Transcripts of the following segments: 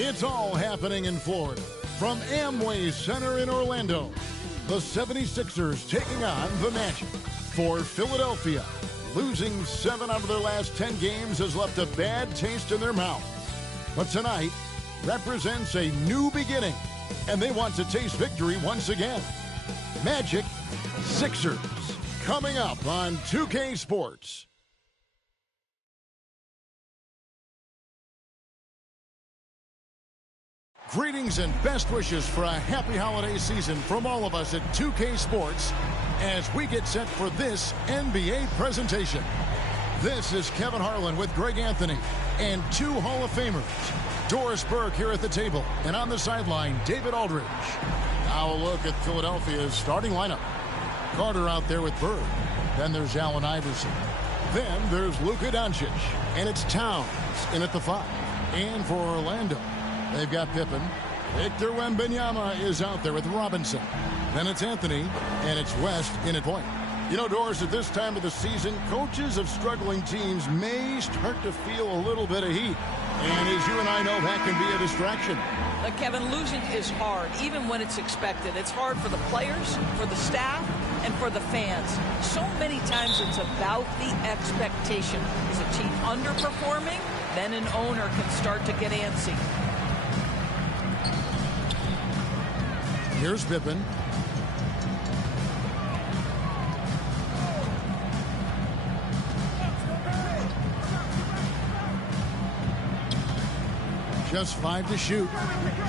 It's all happening in Florida. From Amway Center in Orlando, the 76ers taking on the Magic. For Philadelphia, losing 7 out of their last 10 games has left a bad taste in their mouth. But tonight represents a new beginning, and they want to taste victory once again. Magic Sixers, coming up on 2K Sports. Greetings and best wishes for a happy holiday season from all of us at 2K Sports as we get set for this NBA presentation. This is Kevin Harlan with Greg Anthony and 2 Hall of Famers. Doris Burke here at the table, and on the sideline, David Aldridge. Now a look at Philadelphia's starting lineup. Carter out there with Bird. Then there's Allen Iverson. Then there's Luka Doncic, and it's Towns in at the 5. And for Orlando, they've got Pippen. Victor Wembanyama is out there with Robinson. Then it's Anthony, and it's West in at point. You know, Doris, at this time of the season, coaches of struggling teams may start to feel a little bit of heat. And as you and I know, that can be a distraction. Kevin, losing is hard, even when it's expected. It's hard for the players, for the staff, and for the fans. So many times it's about the expectation. Is a team underperforming? Then an owner can start to get antsy. Here's Pippen. Just 5 to shoot.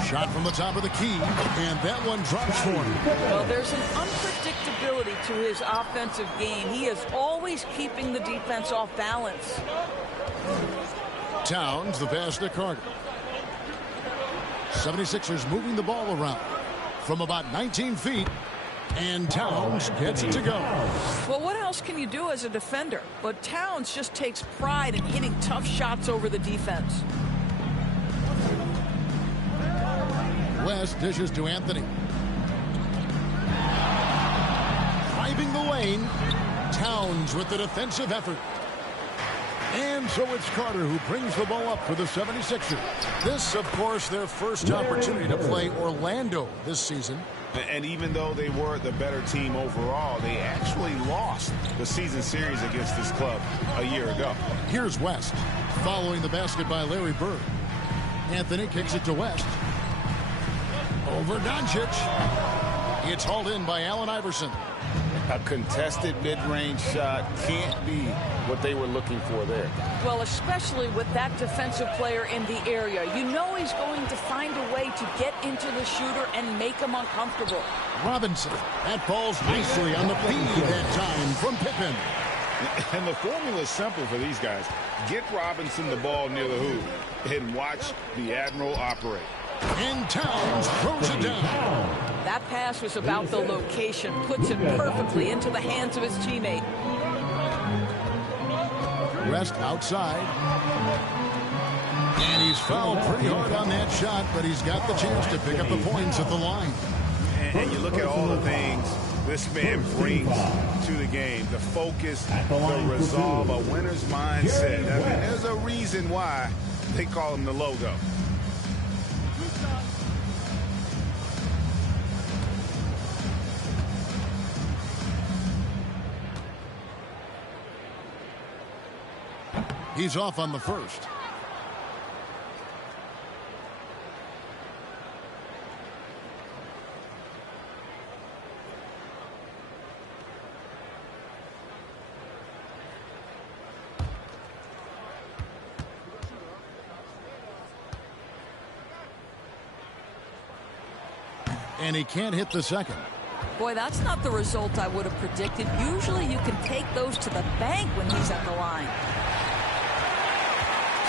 Shot from the top of the key, and that one drops for him. Well, there's an unpredictability to his offensive game. He is always keeping the defense off balance. Towns, the pass to Carter. 76ers moving the ball around from about 19 feet, and Towns gets it to go. Well, what else can you do as a defender? But Towns just takes pride in hitting tough shots over the defense. West dishes to Anthony. Driving the lane. Towns with the defensive effort. And so it's Carter who brings the ball up for the 76ers. This, of course, their first opportunity to play Orlando this season. And even though they were the better team overall, they actually lost the season series against this club a year ago. Here's West, following the basket by Larry Bird. Anthony kicks it to West. Over Doncic. It's hauled in by Allen Iverson. A contested mid-range shot can't be what they were looking for there. Well, especially with that defensive player in the area. You know he's going to find a way to get into the shooter and make him uncomfortable. Robinson. That falls nicely on the feed that time from Pippen. And the formula is simple for these guys. Get Robinson the ball near the hoop and watch the Admiral operate. And Towns throws it down. That pass was about the location. Puts it perfectly into the hands of his teammate. West outside. And he's fouled pretty hard on that shot, but he's got the chance to pick up the points at the line. And you look at all the things this man brings to the game. The focus, the resolve, a winner's mindset. I mean, there's a reason why they call him the logo. He's off on the first. And he can't hit the second. Boy, that's not the result I would have predicted. Usually you can take those to the bank when he's at the line.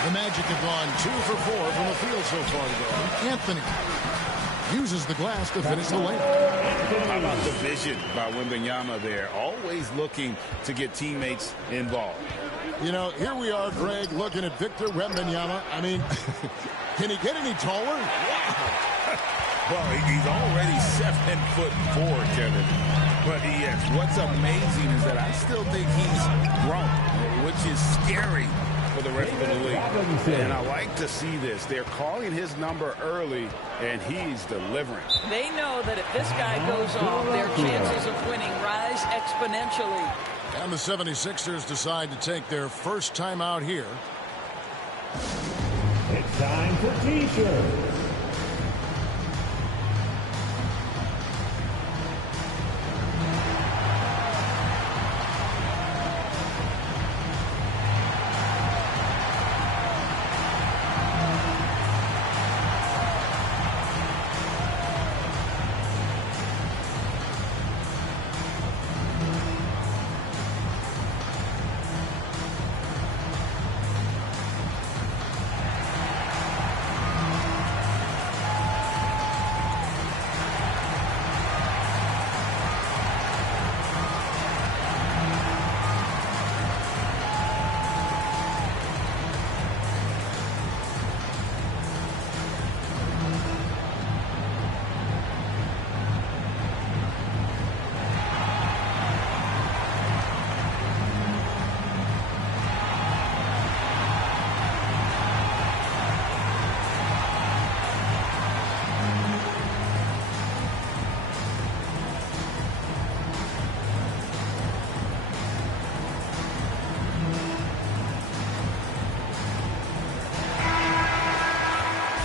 The Magic have gone 2 for 4 from the field so far today. Anthony uses the glass to finish the layup. How about the vision by Wembanyama there? Always looking to get teammates involved. You know, here we are, Greg, looking at Victor Wembanyama. I mean, can he get any taller? Wow. Well, he's already 7'4", Kevin. But he is. What's amazing is that I still think he's grown, which is scary for the rest of the league. And I like to see this. They're calling his number early, and he's delivering. They know that if this guy goes off, their chances of winning rise exponentially. And the 76ers decide to take their first time out here. It's time for T-shirts.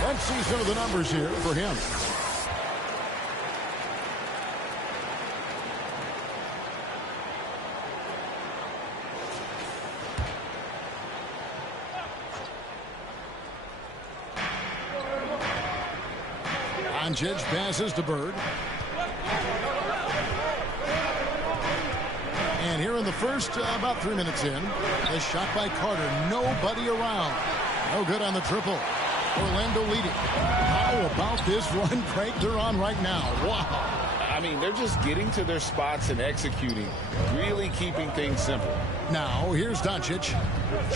Let's see some of the numbers here for him. Doncic passes to Bird. And here in the first, about 3 minutes in, the shot by Carter. Nobody around. No good on the triple. Orlando leading. How about this run break they're on right now? Wow. I mean, they're just getting to their spots and executing, really keeping things simple. Now, here's Doncic.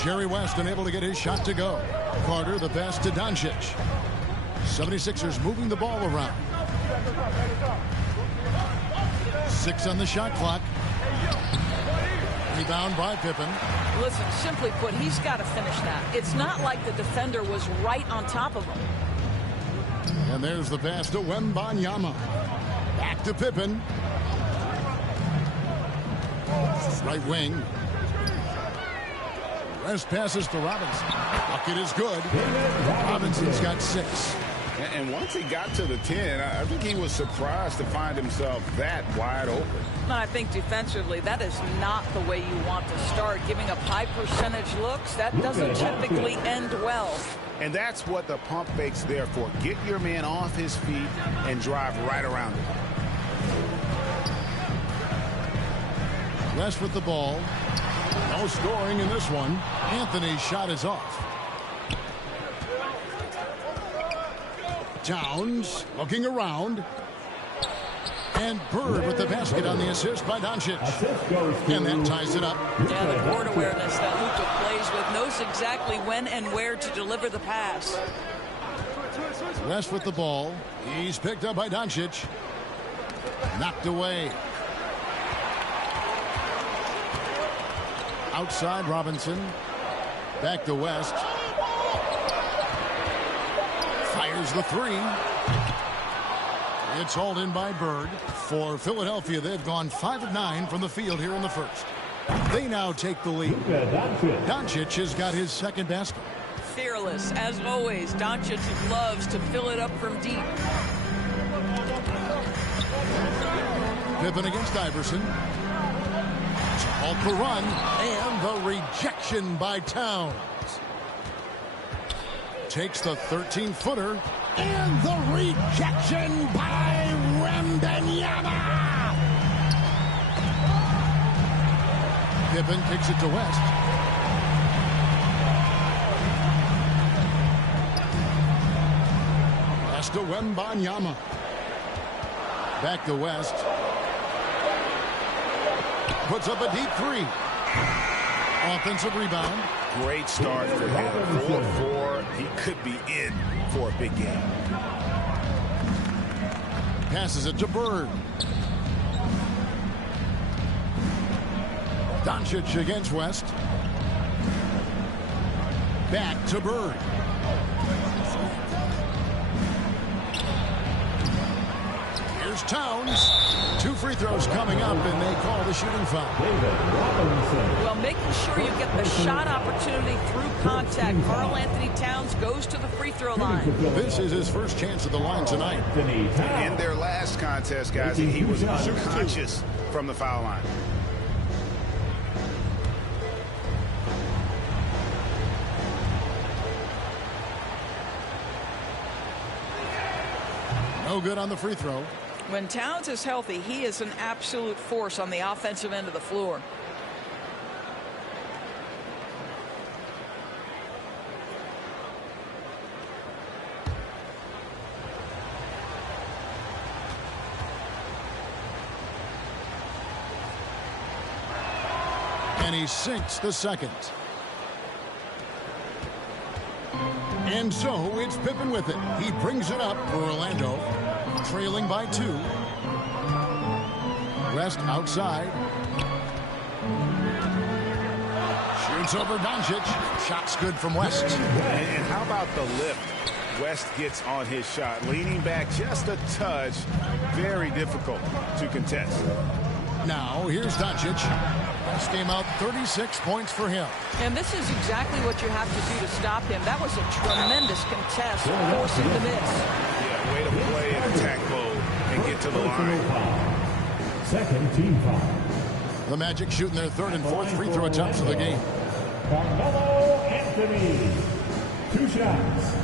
Jerry West unable to get his shot to go. Carter the pass to Doncic. 76ers moving the ball around. 6 on the shot clock. Rebound by Pippen. Listen, simply put, he's got to finish that. It's not like the defender was right on top of him. And there's the pass to Wembanyama. Back to Pippen. Right wing. West passes to Robinson. Bucket is good. Robinson's got 6. And once he got to the 10, I think he was surprised to find himself that wide open. I think defensively, that is not the way you want to start. Giving up high percentage looks, that doesn't typically end well. And that's what the pump fake's there for. Get your man off his feet and drive right around him. West with the ball. No scoring in this one. Anthony's shot is off. Towns looking around. And Bird with the basket on the assist by Doncic. And that ties it up. Yeah, the court awareness that Luka plays with, knows exactly when and where to deliver the pass. West with the ball. He's picked up by Doncic. Knocked away. Outside Robinson. Back to West. Fires the 3. It's hauled in by Bird. For Philadelphia, they've gone 5 of 9 from the field here in the first. They now take the lead. Doncic has got his second basket. Fearless, as always. Doncic loves to fill it up from deep. Pippen against Iverson. To halt the run. And the rejection by Towns. Takes the 13-footer. And the rejection by Wembanyama. Pippen kicks it to West. Pass to Wembanyama. Back to West. Puts up a deep 3. Offensive rebound. Great start for him. 4-4. He could be in for a big game. Passes it to Bird. Doncic against West. Back to Bird. Here's Towns. 2 free throws coming up, and they call the shooting foul. Well, making sure you get the shot opportunity through contact. Karl Anthony Towns goes to the free throw line. This is his first chance at the line tonight. In their last contest, guys, he was unconscious from the foul line. No good on the free throw. When Towns is healthy, he is an absolute force on the offensive end of the floor. And he sinks the second. And so it's Pippen with it. He brings it up for Orlando, trailing by 2. West outside. Shoots over Doncic. Shot's good from West. And how about the lift West gets on his shot? Leaning back just a touch. Very difficult to contest. Now here's Doncic. West came out 36 points for him. And this is exactly what you have to do to stop him. That was a tremendous contest, forcing the miss. Yeah, way to play in attack mode and get to the line. Second team foul. The Magic shooting their 3rd and 4th free throw attempts of the game. Carmelo Anthony. 2 shots.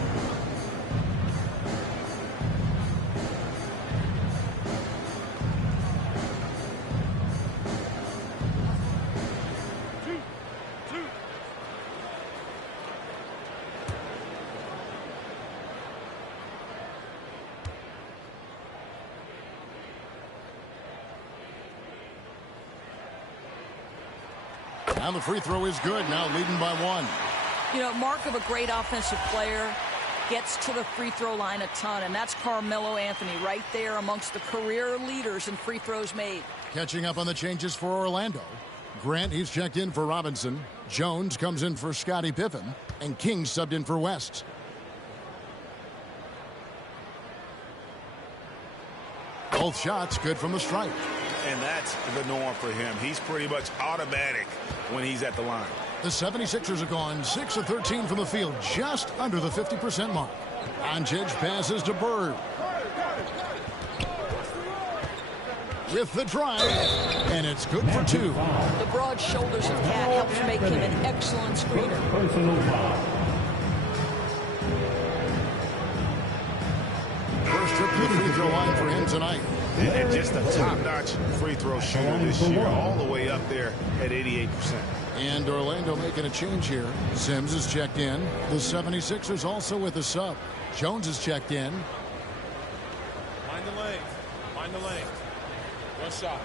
And the free throw is good, now leading by 1. You know, mark of a great offensive player, gets to the free throw line a ton, and that's Carmelo Anthony right there amongst the career leaders in free throws made. Catching up on the changes for Orlando. Grant, he's checked in for Robinson. Jones comes in for Scottie Pippen. And King subbed in for West. Both shots good from the stripe. And that's the norm for him. He's pretty much automatic when he's at the line. The 76ers are gone 6 of 13 from the field, just under the 50% mark. Doncic passes to Bird. With the drive, and it's good for 2. The broad shoulders of Cat helps make him an excellent screener. First trip to the free throw line for him tonight. And just a top-notch free throw shooter this year, all the way up there at 88%. And Orlando making a change here. Sims is checked in. The 76ers also with a sub. Jones is checked in. Mind the lane. Mind the lane. One shot.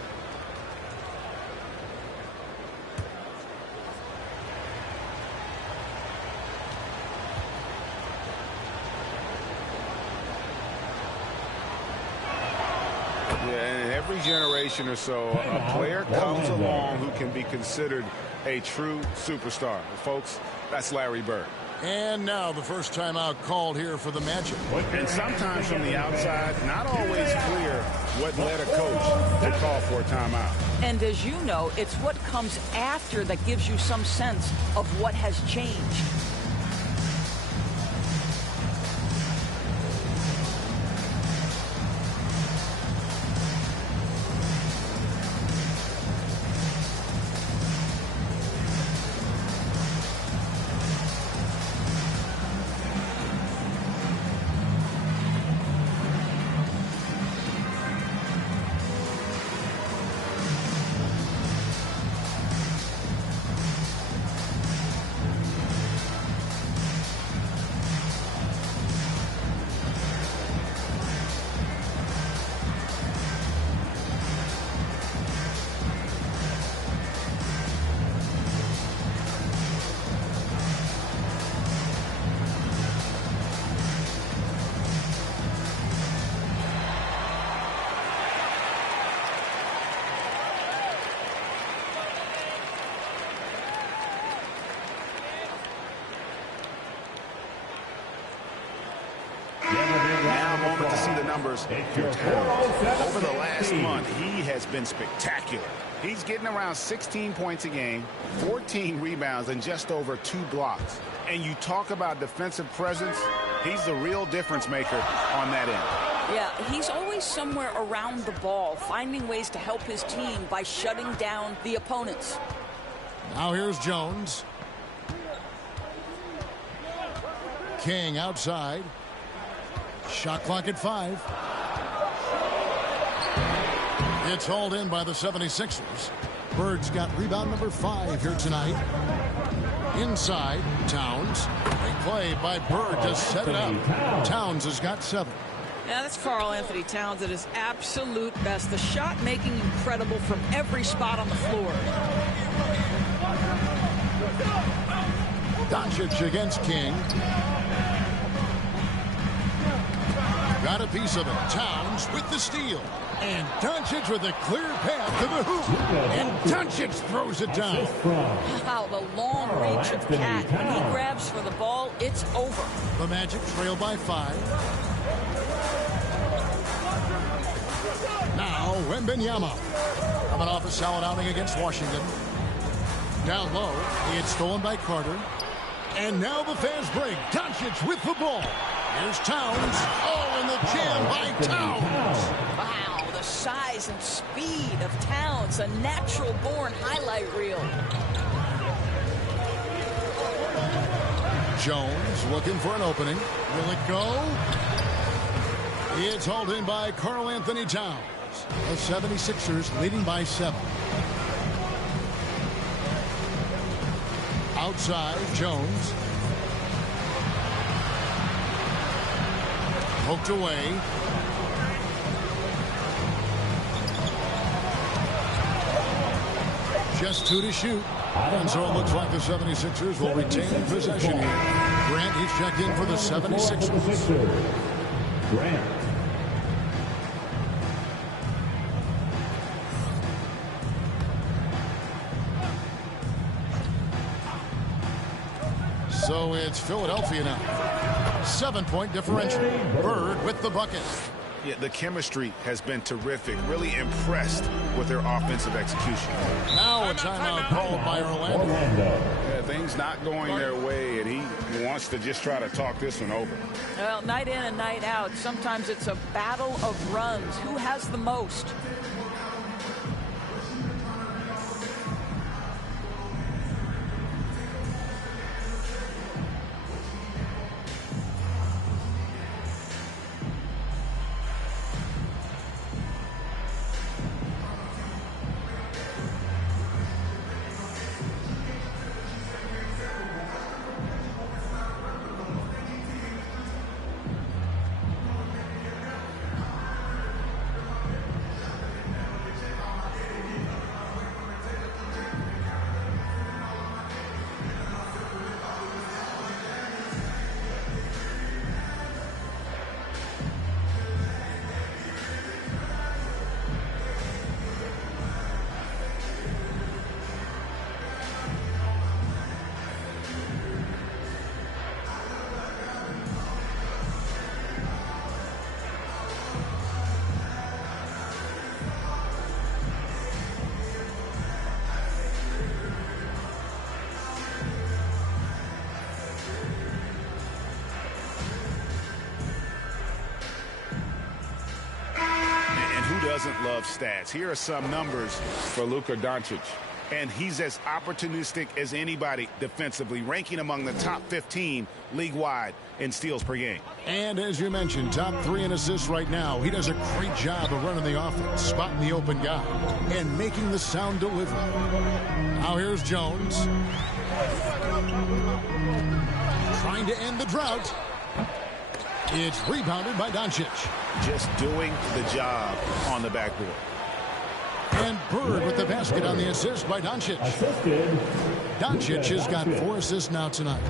Yeah, and every generation or so, a player comes along who can be considered a true superstar. Folks, that's Larry Bird. And now the first timeout called here for the Magic. And sometimes from the outside, not always clear what led a coach to call for a timeout. And as you know, it's what comes after that gives you some sense of what has changed. started to see the numbers for Towns. Over the last month, he has been spectacular. He's getting around 16 points a game, 14 rebounds, and just over 2 blocks. And you talk about defensive presence, he's the real difference maker on that end. Yeah, he's always somewhere around the ball, finding ways to help his team by shutting down the opponents. Now here's Jones. King outside. Shot clock at 5. It's hauled in by the 76ers. Bird's got rebound number 5 here tonight. Inside, Towns. Great play by Bird to set it up. Towns has got 7. Yeah, that's Karl Anthony Towns at his absolute best. The shot making incredible from every spot on the floor. Doncic against King. Got a piece of it. Towns with the steal. And Doncic with a clear path to the hoop. And Doncic throws it down. Wow, the long reach of Cat. When he grabs for the ball, it's over. The Magic trail by 5. Now, Wembanyama. Coming off a solid outing against Washington. Down low. It's stolen by Carter. And now the fast break. Doncic with the ball. Here's Towns. Oh, and the jam by Towns. Wow, the size and speed of Towns. A natural-born highlight reel. Jones looking for an opening. Will it go? It's hauled in by Karl Anthony Towns. The 76ers leading by 7. Outside, Jones. Poked away. Just 2 to shoot. And so it looks like the 76ers will retain possession here. Grant, he's checked in for the 76ers. Grant. So it's Philadelphia now. 7-point differential. Bird with the bucket. Yeah, the chemistry has been terrific. Really impressed with their offensive execution. Now a timeout called by Orlando. Yeah, things not going their way, and he wants to just try to talk this one over. Well, night in and night out, sometimes it's a battle of runs. Who has the most? Doesn't love stats. Here are some numbers for Luka Doncic. And he's as opportunistic as anybody defensively, ranking among the top 15 league-wide in steals per game. And as you mentioned, top 3 in assists right now. He does a great job of running the offense, spotting the open guy, and making the sound delivery. Now here's Jones. Trying to end the drought. It's rebounded by Doncic. Just doing the job on the backboard. And Bird with the basket on the assist by Doncic. Doncic has got 4 assists now tonight.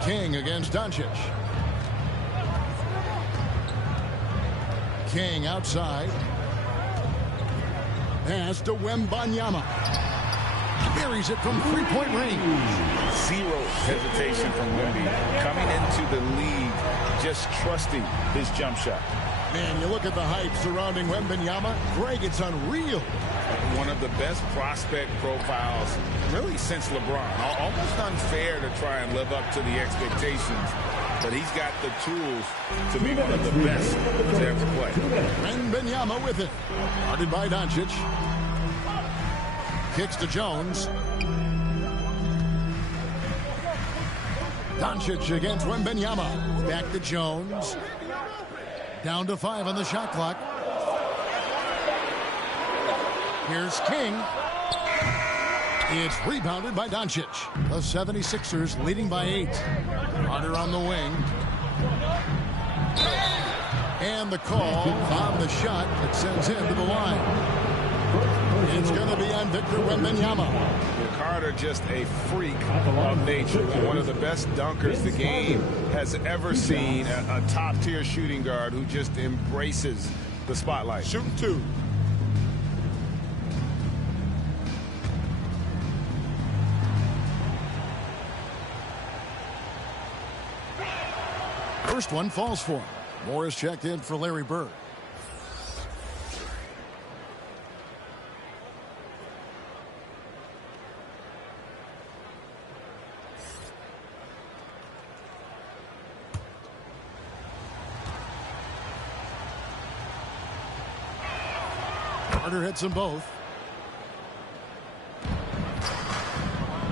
King against Doncic. King outside. Pass to Wembanyama. Buries it from 3-point range. 0 hesitation from Wemby. Coming into the league, just trusting his jump shot. Man, you look at the hype surrounding Wembanyama. Greg, it's unreal. One of the best prospect profiles, really, since LeBron. Almost unfair to try and live up to the expectations, but he's got the tools to be one of the best to ever play. Wembanyama with it. Guarded by Doncic. Kicks to Jones. Doncic against Wembanyama. Back to Jones. Down to 5 on the shot clock. Here's King. It's rebounded by Doncic. The 76ers leading by 8. Carter on the wing. And the call on the shot that sends him to the line. It's going to be on Victor Wembanyama. Carter, just a freak of nature. One of the best dunkers the game has ever seen. A top-tier shooting guard who just embraces the spotlight. Shooting 2. First one falls for him. Morris checked in for Larry Bird. Carter hits them both.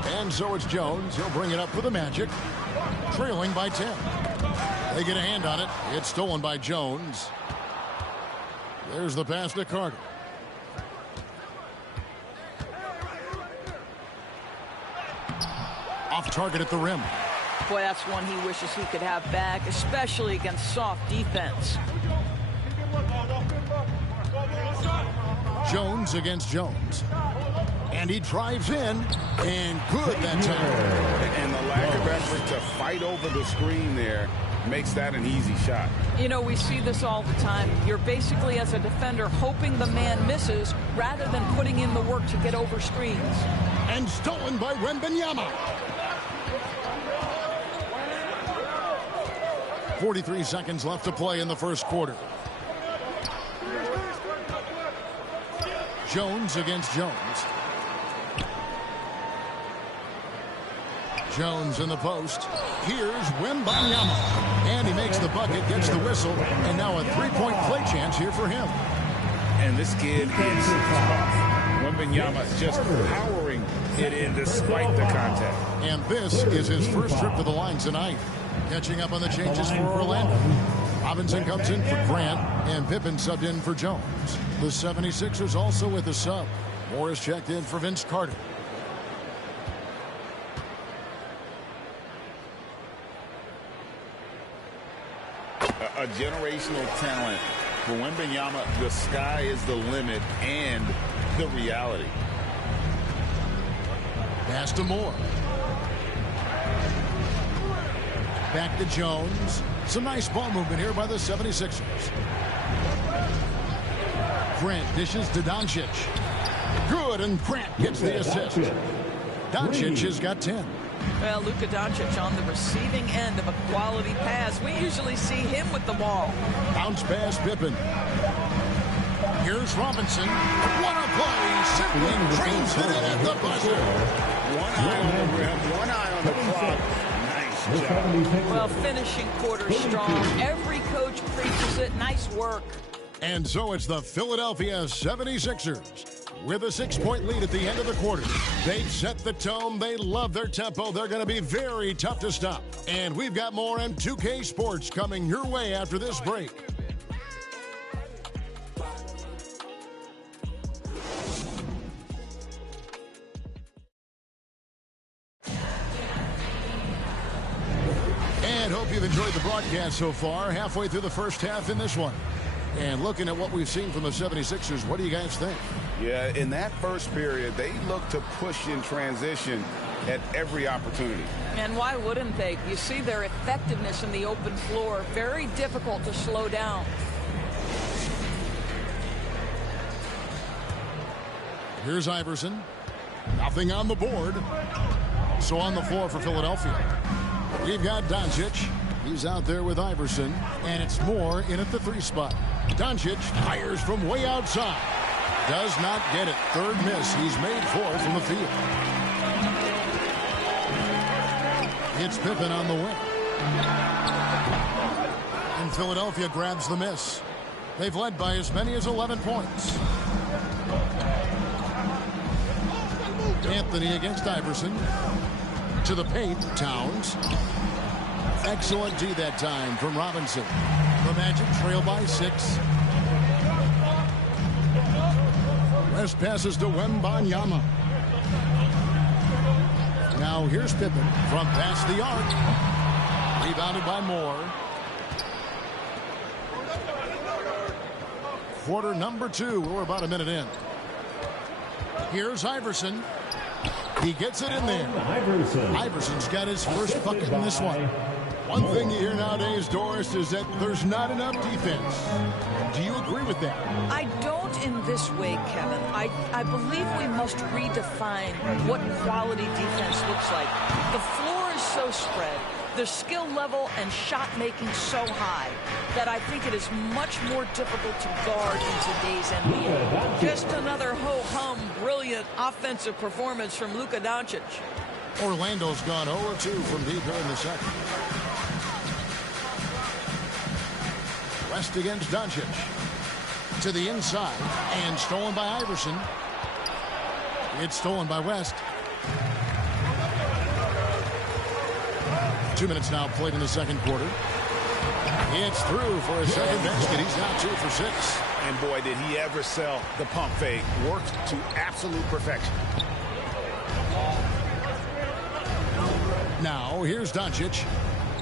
And so it's Jones. He'll bring it up for the Magic. Trailing by 10. They get a hand on it. It's stolen by Jones. There's the pass to Carter. Off target at the rim. Boy, that's one he wishes he could have back, especially against soft defense. Jones against Jones. And he drives in. And good that time. And the lack of effort to fight over the screen there makes that an easy shot. You know, we see this all the time. You're basically, as a defender, hoping the man misses rather than putting in the work to get over screens. And stolen by Wembanyama. 43 seconds left to play in the first quarter. Jones against Jones. Jones in the post. Here's Wembanyama. And he makes the bucket, gets the whistle, and now a three-point play chance here for him. And this kid is tough. Wembanyama just powering it in despite the contact. And this is his first trip to the line tonight. Catching up on the changes for Orlando. Robinson comes in for Grant, and Pippen subbed in for Jones. The 76ers also with a sub. Morris checked in for Vince Carter. A generational talent. For Wembanyama, the sky is the limit and the reality. Pass to Moore. Back to Jones. Some nice ball movement here by the 76ers. Grant dishes to Doncic. Good, and Grant gets the assist. Doncic has got 10. Well, Luka Doncic on the receiving end of a quality pass. We usually see him with the ball. Bounce pass, Pippen. Here's Robinson. What a play. Simply trains it in at the buzzer. One eye on the rim, one eye on the clock. Nice job. Well, finishing quarter strong. Every coach preaches it. Nice work. And so it's the Philadelphia 76ers with a 6-point lead at the end of the quarter. They set the tone. They love their tempo. They're going to be very tough to stop. And we've got more on 2K Sports coming your way after this break. And hope you've enjoyed the broadcast so far. Halfway through the first half in this one. And looking at what we've seen from the 76ers, what do you guys think? Yeah, in that first period, they looked to push in transition at every opportunity. And why wouldn't they? You see their effectiveness in the open floor. Very difficult to slow down. Here's Iverson. Nothing on the board. So on the floor for Philadelphia, we've got Doncic. He's out there with Iverson, and it's Moore in at the 3 spot. Doncic fires from way outside. Does not get it. Third miss. He's made 4 from the field. It's Pippen on the wing. And Philadelphia grabs the miss. They've led by as many as 11 points. Anthony against Iverson. To the paint, Towns. Excellent D that time from Robinson. The Magic trail by 6. West passes to Wembanyama. Now here's Pippen from past the arc. Rebounded by Moore. Quarter number 2. We're about a minute in. Here's Iverson. He gets it in there. Iverson's got his first bucket in this one. One thing you hear nowadays, Doris, is that there's not enough defense. Do you agree with that? I don't in this way, Kevin. I believe we must redefine what quality defense looks like. The floor is so spread, the skill level and shot making so high that I think it is much more difficult to guard in today's NBA. Just another ho-hum, brilliant offensive performance from Luka Doncic. Orlando's gone 0-2 from deep here in the second. West against Doncic. To the inside and stolen by Iverson. It's stolen by West. 2 minutes now played in the second quarter. It's through for a second basket. He's now 2 for 6. And boy, did he ever sell the pump fake. Worked to absolute perfection. Now here's Doncic.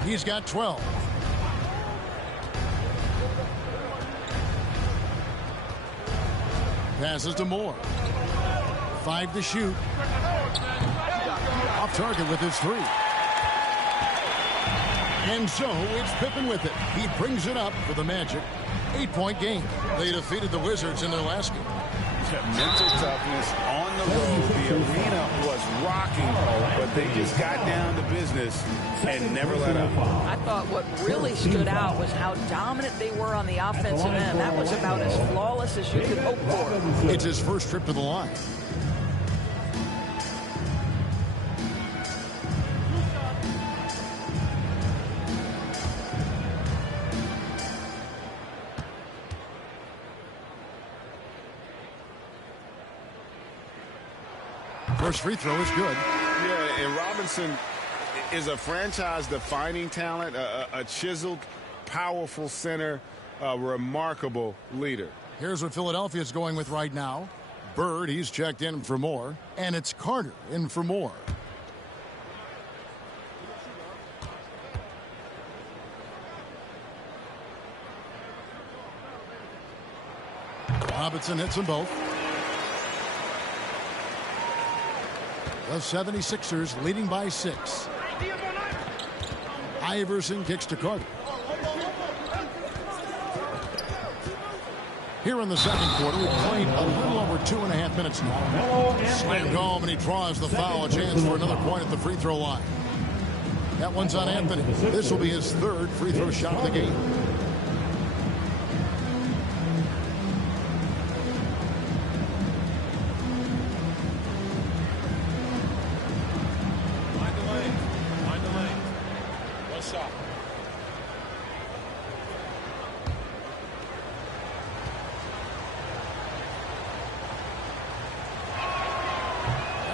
He's got 12. Passes to Moore. 5 to shoot. Off target with his 3. And so it's Pippen with it. He brings it up for the Magic. 8-point game. They defeated the Wizards in their last game. Mental toughness on the road. The arena was rocking, but they just got down to business and never let up. I thought what really stood out was how dominant they were on the offensive end. That was about as flawless as you could hope for. It's his first trip to the line. First free throw is good. Yeah, and Robinson is a franchise-defining talent, a chiseled, powerful center, a remarkable leader. Here's what Philadelphia's going with right now. Bird, he's checked in for Moore. And it's Carter in for Moore. Robinson hits them both. The 76ers leading by 6. Iverson kicks to Carter. Here in the second quarter, we've played a little over 2.5 minutes now. Slammed home, and he draws the foul. A chance for another point at the free throw line. That one's on Anthony. This will be his 3rd free throw shot of the game.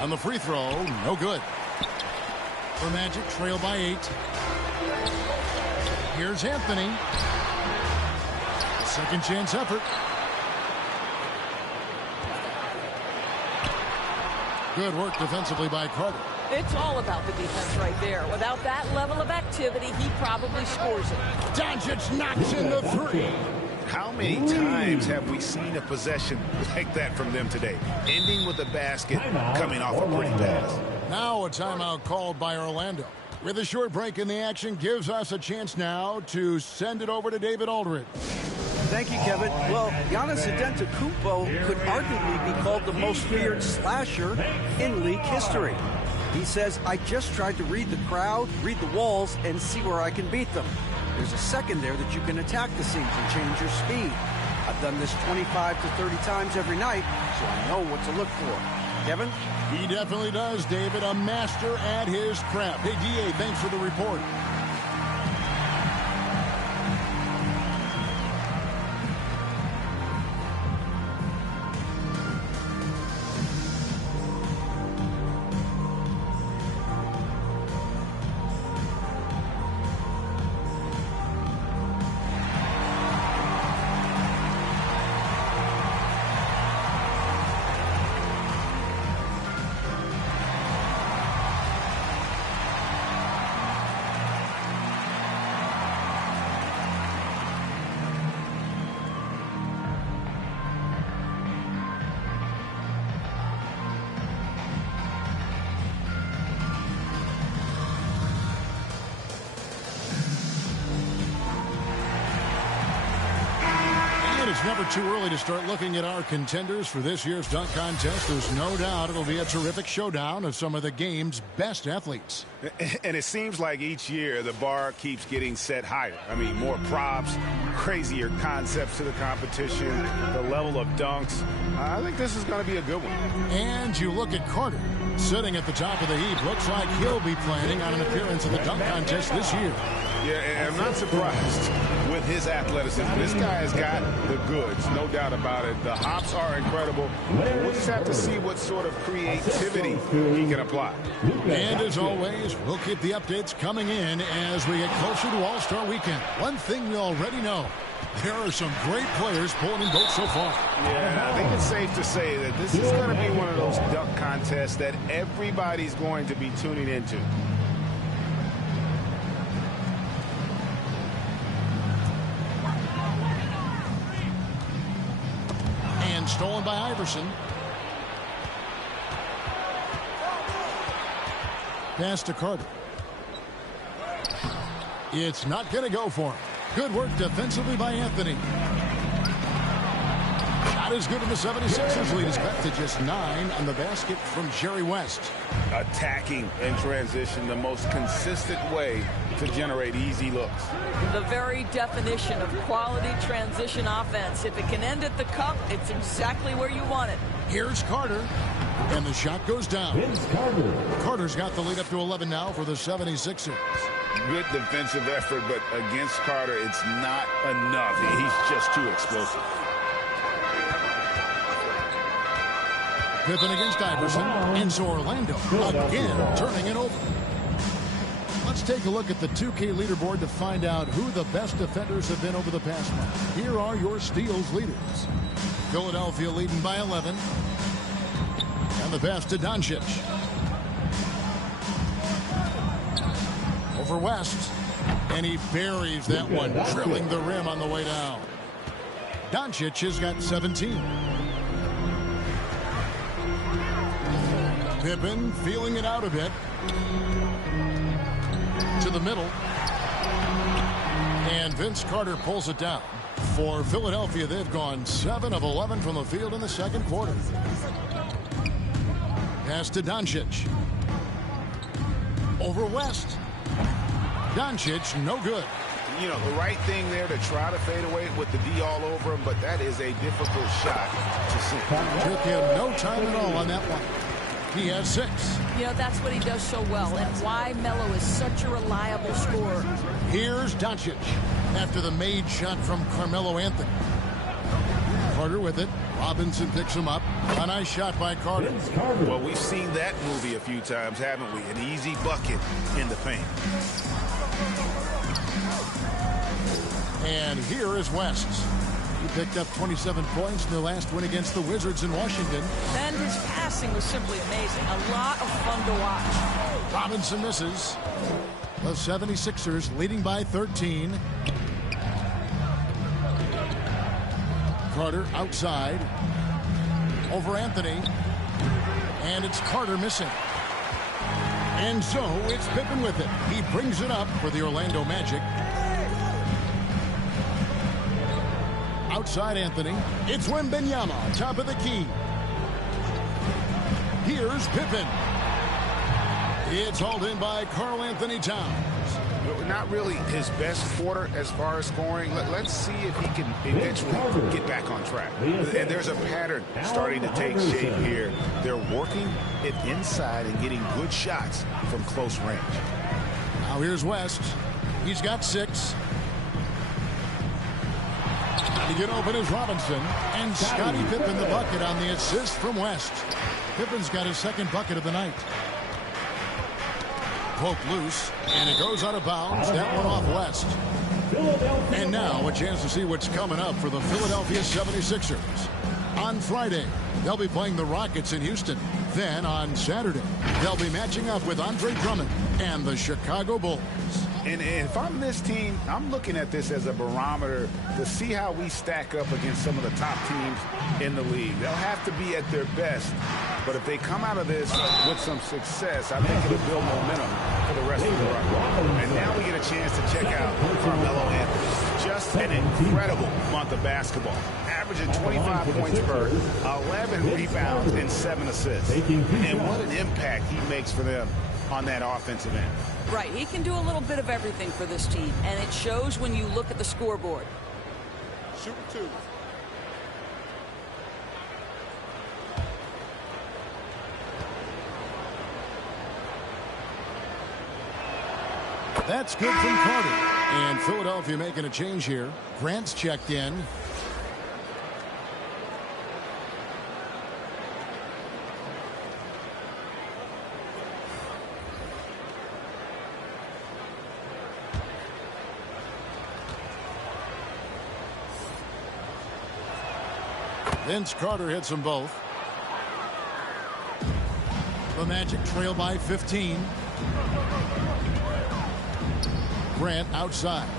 On the free throw, no good. The Magic trail by 8. Here's Anthony. Second chance effort. Good work defensively by Carter. It's all about the defense right there. Without that level of activity, he probably scores it. Doncic knocks in the 3. How many times have we seen a possession like that from them today? Ending with a basket, coming off a pretty pass. Now a timeout called by Orlando. With a short break in the action, gives us a chance now to send it over to David Aldridge. Thank you, Kevin. Well, Giannis Antetokounmpo could arguably be called the most feared slasher in league history. He says, I just tried to read the crowd, read the walls, and see where I can beat them. There's a second there that you can attack the seams and change your speed. I've done this 25 to 30 times every night, so I know what to look for. Kevin? He definitely does, David. A master at his craft. Hey, D.A., thanks for the report. It's never too early to start looking at our contenders for this year's dunk contest. There's no doubt it'll be a terrific showdown of some of the game's best athletes. And it seems like each year the bar keeps getting set higher. I mean, more props, crazier concepts to the competition, the level of dunks. I think this is going to be a good one. And you look at Carter, sitting at the top of the heap. Looks like he'll be planning on an appearance in the dunk contest this year. Yeah, and I'm not surprised with his athleticism. This guy has got the goods, no doubt about it. The hops are incredible. We'll just have to see what sort of creativity he can apply. And as always, we'll keep the updates coming in as we get closer to All-Star Weekend. One thing we already know, there are some great players pulling in votes so far. Yeah, I think it's safe to say that this is going to be one of those dunk contests that everybody's going to be tuning into. Stolen by Iverson. Pass to Carter. It's not going to go for him. Good work defensively by Anthony. Shot is good, and the 76ers lead is back to just 9 on the basket from Jerry West. Attacking in transition, the most consistent way to generate easy looks. The very definition of quality transition offense. If it can end at the cup, it's exactly where you want it. Here's Carter, and the shot goes down. Carter's got the lead up to 11 now for the 76ers. Good defensive effort, but against Carter, it's not enough. He's just too explosive. Pippen against Iverson, and so Orlando again turning it over. Let's take a look at the 2K leaderboard to find out who the best defenders have been over the past month. Here are your steals leaders. Philadelphia leading by 11. And the pass to Doncic. Over West. And he buries that one, drilling the rim on the way down. Doncic has got 17. Pippen feeling it out a bit. To the middle. And Vince Carter pulls it down. For Philadelphia, they've gone 7 of 11 from the field in the second quarter. Pass to Doncic. Over West. Doncic, no good. You know, the right thing there to try to fade away with the D all over him, but that is a difficult shot to see. Took him no time at all on that one. He has 6. You know, that's what he does so well, and why Melo is such a reliable scorer. Here's Doncic after the made shot from Carmelo Anthony. Carter with it. Robinson picks him up. A nice shot by Carter. Well, we've seen that movie a few times, haven't we? An easy bucket in the paint. And here is West. He picked up 27 points in the last win against the Wizards in Washington. And his passing was simply amazing. A lot of fun to watch. Robinson misses. The 76ers leading by 13. Carter outside. Over Anthony. And it's Carter missing. And so it's Pippen with it. He brings it up for the Orlando Magic. Outside Anthony. It's Wembanyama, top of the key. Here's Pippen. It's hauled in by Karl Anthony Towns. Not really his best quarter as far as scoring. Let's see if he can eventually get back on track. And there's a pattern starting to take shape here. They're working it inside and getting good shots from close range. Now here's West. He's got 6. To get open is Robinson. And Scottie Pippen the bucket on the assist from West. Pippen's got his 2nd bucket of the night. Poked loose, and it goes out of bounds. That one off West. And now a chance to see what's coming up for the Philadelphia 76ers. On Friday, they'll be playing the Rockets in Houston. Then on Saturday, they'll be matching up with Andre Drummond and the Chicago Bulls. And if I'm this team, I'm looking at this as a barometer to see how we stack up against some of the top teams in the league. They'll have to be at their best. But if they come out of this with some success, I think it'll build momentum for the rest of the run. And now we get a chance to check out Carmelo Anthony. Just an incredible month of basketball. Averaging 25 points per, 11 rebounds, and 7 assists. And what an impact he makes for them on that offensive end. Right, he can do a little bit of everything for this team, and it shows when you look at the scoreboard. Shoot 2. That's good from Carter. And Philadelphia making a change here. Grant's checked in. Vince Carter hits them both. The Magic trail by 15. Grant outside.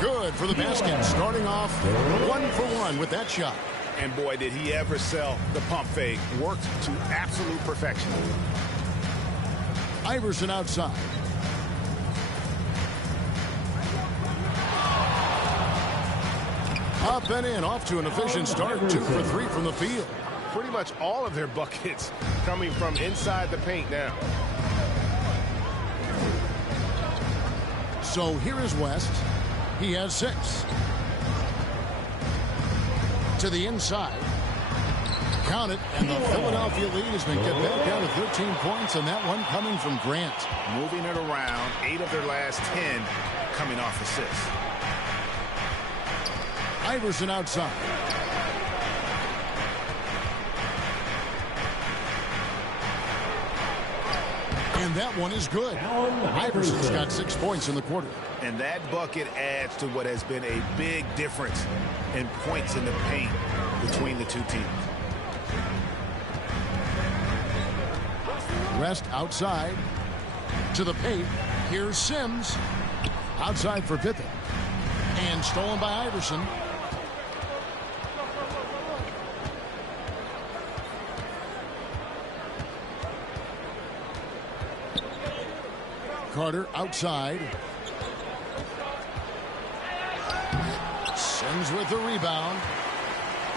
Good for the basket. Starting off 1 for 1 with that shot. And boy, did he ever sell the pump fake. Worked to absolute perfection. Iverson outside. Up and in, off to an efficient start. 2 for 3 from the field. Pretty much all of their buckets coming from inside the paint now. So here is West. He has 6. To the inside. Count it, and the Philadelphia lead has been kept back down to 13 points, and that one coming from Grant. Moving it around, 8 of their last 10 coming off assists. Iverson outside. And that one is good. Iverson's got 6 points in the quarter. And that bucket adds to what has been a big difference in points in the paint between the two teams. West outside. To the paint. Here's Sims. Outside for Pippen. And stolen by Iverson. Carter outside. Sims with the rebound.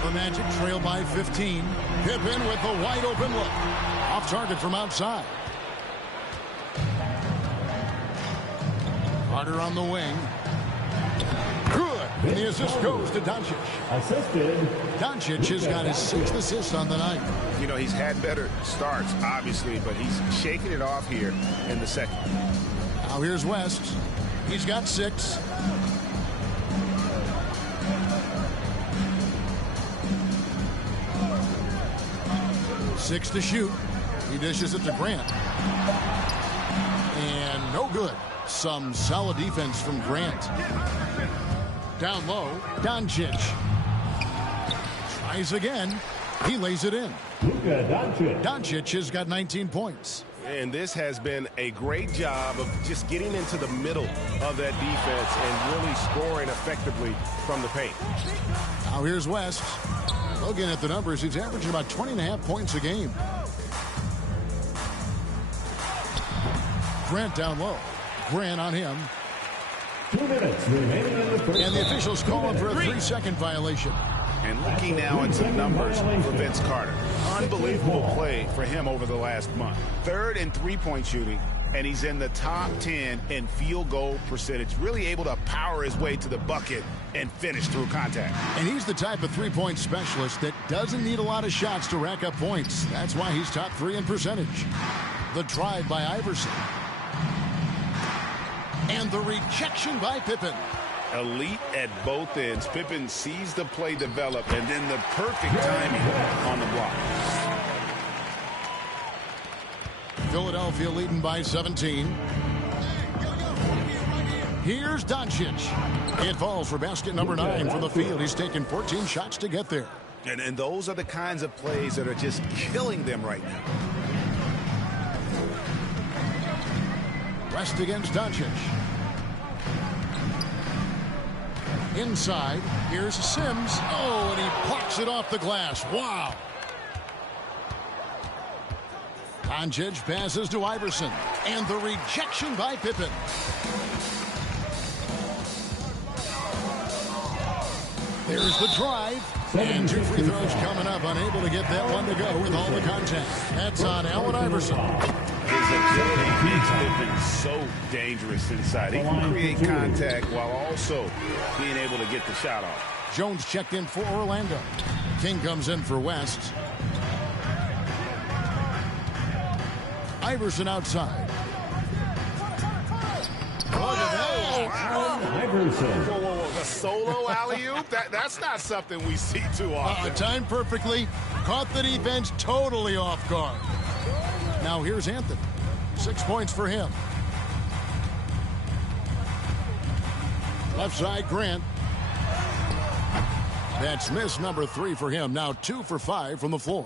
The Magic trail by 15. Pippen with the wide open look. Off target from outside. Carter on the wing. Good. And the assist goes to Doncic. Assisted. Doncic has got his 6th assist on the night. You know, he's had better starts, obviously, but he's shaking it off here in the second. Now here's West. He's got 6. Six to shoot. He dishes it to Grant. And no good. Some solid defense from Grant. Down low, Doncic. Tries again. He lays it in. Luka Doncic. Doncic has got 19 points. And this has been a great job of just getting into the middle of that defense and really scoring effectively from the paint. Now here's West. Looking at the numbers, he's averaging about 20.5 points a game. Grant down low. Grant on him. 2 minutes remaining in the first. And the officials call him for a 3-second violation. And looking now at some numbers for Vince Carter. Unbelievable play for him over the last month. 3rd in three-point shooting, and he's in the top 10 in field goal percentage. Really able to power his way to the bucket and finish through contact. And he's the type of three-point specialist that doesn't need a lot of shots to rack up points. That's why he's top 3 in percentage. The drive by Iverson. And the rejection by Pippen. Elite at both ends. Pippen sees the play develop, and then the perfect timing on the block. Philadelphia leading by 17. Here's Doncic. It falls for basket number 9 from the field. He's taken 14 shots to get there. And those are the kinds of plays that are just killing them right now. West against Doncic. Inside, here's Sims. Oh, and he plucks it off the glass. Wow. Doncic passes to Iverson. And the rejection by Pippen. There's the drive. And 2 free throws coming up. Unable to get that one to go with all the contact. That's on Allen Iverson. His agility makes Pippen so dangerous inside. He can create contact while also being able to get the shot off. Jones checked in for Orlando. King comes in for West. Iverson outside. Look at that. Iverson. Whoa. The solo alley-oop? That's not something we see too often. Timed perfectly. Caught the defense totally off guard. Now here's Anthony. 6 points for him. Left side, Grant. That's miss number 3 for him. Now 2 for 5 from the floor.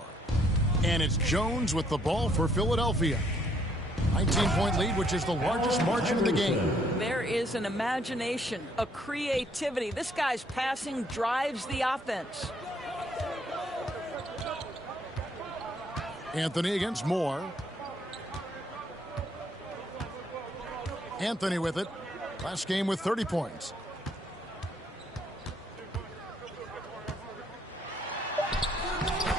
And it's Jones with the ball for Philadelphia. 19-point lead, which is the largest margin in the game. There is an imagination, a creativity. This guy's passing drives the offense. Anthony against Moore. Anthony with it. Last game with 30 points.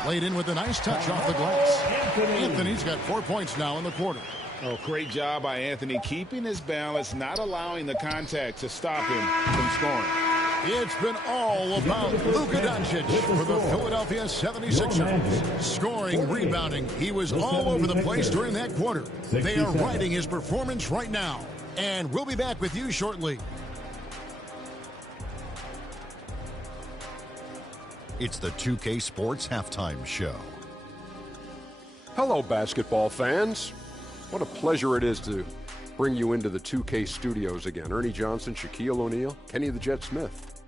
Laid in with a nice touch off the glass. Anthony's got 4 points now in the quarter. Oh, great job by Anthony keeping his balance, not allowing the contact to stop him from scoring. It's been all about Luka Doncic for the Philadelphia 76ers. Scoring, rebounding. He was all over the place during that quarter. They are riding his performance right now. And we'll be back with you shortly. It's the 2K Sports Halftime Show. Hello, basketball fans. What a pleasure it is to bring you into the 2K studios again. Ernie Johnson, Shaquille O'Neal, Kenny the Jet Smith.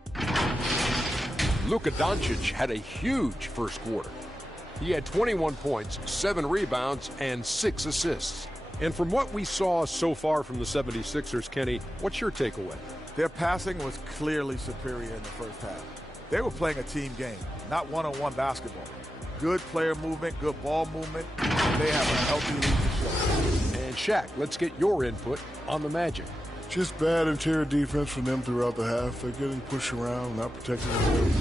Luka Doncic had a huge first quarter. He had 21 points, 7 rebounds, and 6 assists. And from what we saw so far from the 76ers, Kenny, what's your takeaway? Their passing was clearly superior in the first half. They were playing a team game, not one-on-one basketball. Good player movement, good ball movement. They have a healthy lead to show. And Shaq, let's get your input on the Magic. Just bad interior defense from them throughout the half. They're getting pushed around, not protecting the rim,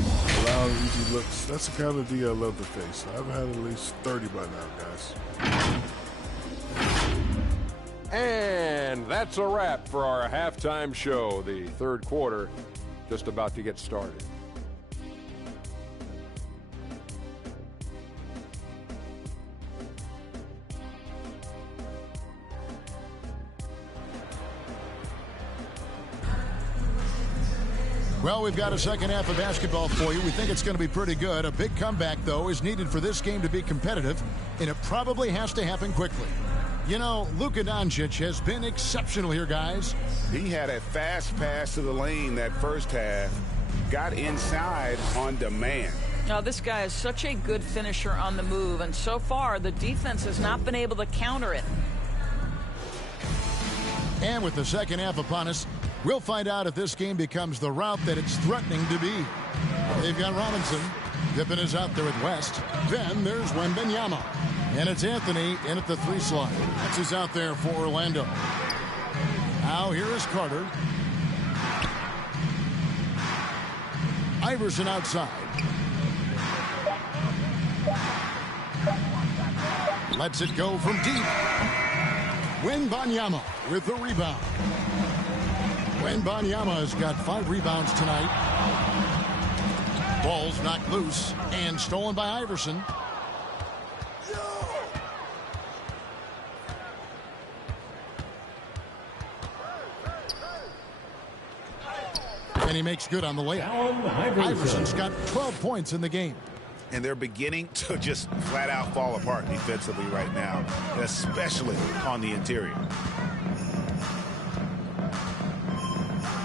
allowing easy looks. That's the kind of D I love to face. I've had at least 30 by now, guys. And that's a wrap for our halftime show. The third quarter just about to get started. Well, we've got a second half of basketball for you. We think it's going to be pretty good. A big comeback, though, is needed for this game to be competitive, and it probably has to happen quickly. You know, Luka Doncic has been exceptional here, guys. He had a fast pass to the lane that first half, got inside on demand. Now, this guy is such a good finisher on the move, and so far the defense has not been able to counter it. And with the second half upon us, we'll find out if this game becomes the route that it's threatening to be. They've got Robinson. Pippen is out there with West. Then there's Wembanyama. And it's Anthony in at the 3 slot. That's who's out there for Orlando. Now here is Carter. Iverson outside. Lets it go from deep. Wembanyama with the rebound. Wembanyama has got 5 rebounds tonight. Ball's knocked loose and stolen by Iverson. And he makes good on the layup. Iverson's got 12 points in the game. And they're beginning to just flat out fall apart defensively right now, especially on the interior.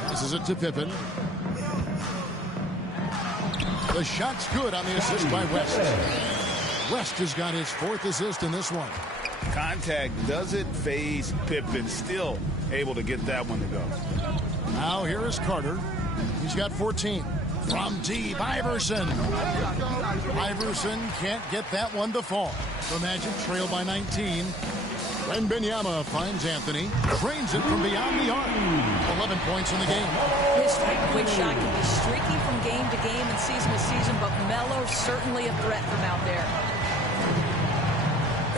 Passes it to Pippen. The shot's good on the assist by West. West has got his 4th assist in this one. Contact doesn't phase Pippen, still able to get that one to go. Now here is Carter. He's got 14. From deep, Iverson. Iverson can't get that one to fall. The Magic trail by 19. Wembanyama finds Anthony. Trains it from beyond the arc. 11 points in the game. His three-point shot can be streaky from game to game and season to season, but Melo's certainly a threat from out there.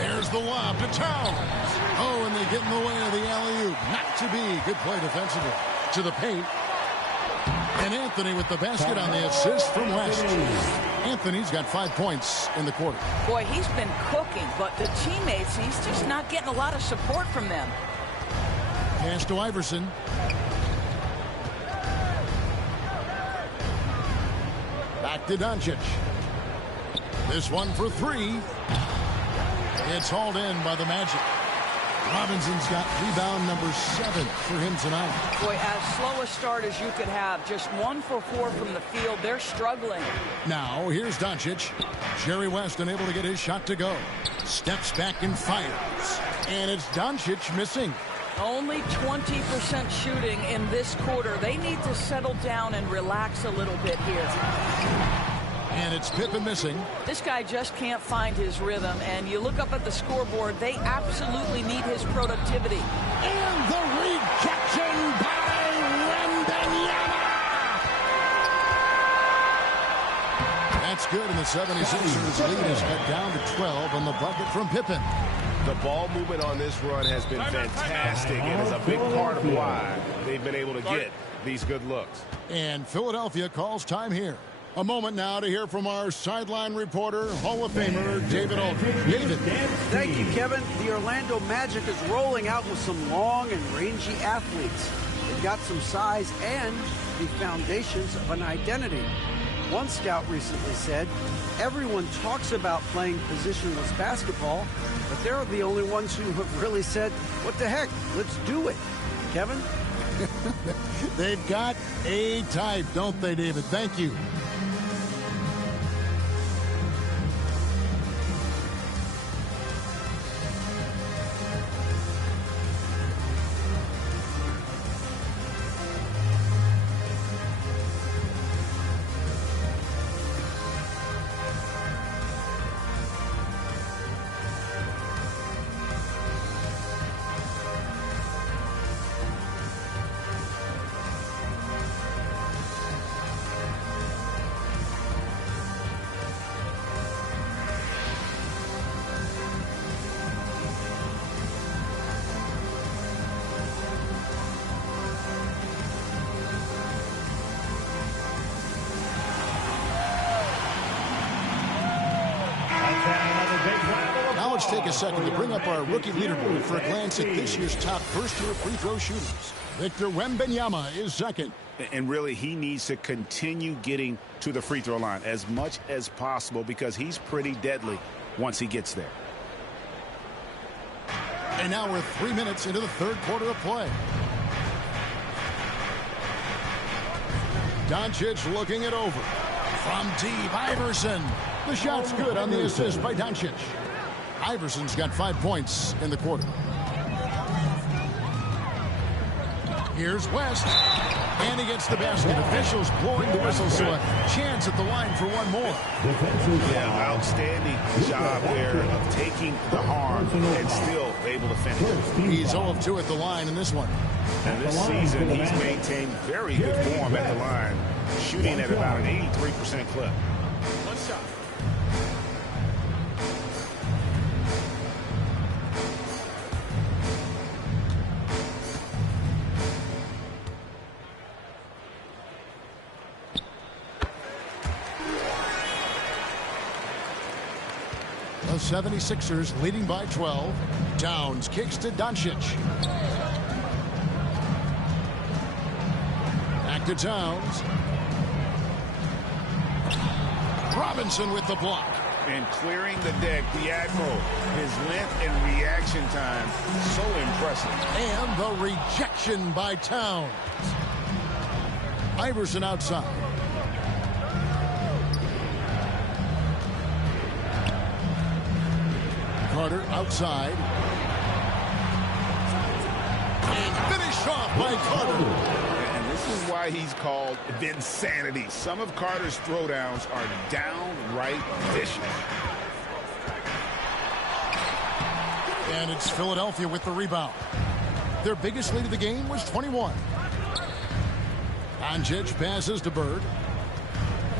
There's the lob to Towns. Oh, and they get in the way of the alley-oop. Not to be. Good play defensively. To the paint. And Anthony with the basket on the assist from West. Anthony's got 5 points in the quarter. Boy, he's been cooking, but the teammates, he's just not getting a lot of support from them. Pass to Iverson. Back to Doncic. This one for 3. It's hauled in by the Magic. Robinson's got rebound number 7 for him tonight. Boy, as slow a start as you could have. Just 1 for 4 from the field. They're struggling. Now, here's Doncic. Jerry West unable to get his shot to go. Steps back and fires. And it's Doncic missing. Only 20% shooting in this quarter. They need to settle down and relax a little bit here. And it's Pippen missing. This guy just can't find his rhythm. And you look up at the scoreboard, they absolutely need his productivity. And the rejection by Wembanyama. That's good, and the 76ers lead is cut down to 12 on the bucket from Pippen. The ball movement on this run has been fantastic and is a big part of why they've been able to get these good looks. And Philadelphia calls time here. A moment now to hear from our sideline reporter, Hall of Famer David Aldridge. David. Thank you, Kevin. The Orlando Magic is rolling out with some long and rangy athletes. They've got some size and the foundations of an identity. One scout recently said, everyone talks about playing positionless basketball, but they're the only ones who have really said, what the heck, let's do it. Kevin? They've got a type, don't they, David? Thank you. Let's take a second to bring up our rookie leaderboard for a glance at this year's top first-year free throw shooters. Victor Wembanyama is second. And really, he needs to continue getting to the free throw line as much as possible because he's pretty deadly once he gets there. And now we're 3 minutes into the third quarter of play. Doncic looking it over. From deep, Iverson. The shot's good on the assist by Doncic. Iverson's got 5 points in the quarter. Here's West. And he gets the basket. Officials blowing the whistle, so a chance at the line for one more. Yeah, outstanding job there of taking the harm and still able to finish. He's 0 of 2 at the line in this one. And this season, he's maintained very good form at the line, shooting at about an 83% clip. One shot. The 76ers leading by 12. Towns kicks to Doncic. Back to Towns. Robinson with the block. And clearing the deck, the Admiral. His length and reaction time, so impressive. And the rejection by Towns. Iverson outside. Carter outside. And finished off by Carter. And this is why he's called Vinsanity. Some of Carter's throwdowns are downright vicious. And it's Philadelphia with the rebound. Their biggest lead of the game was 21. Doncic passes to Bird.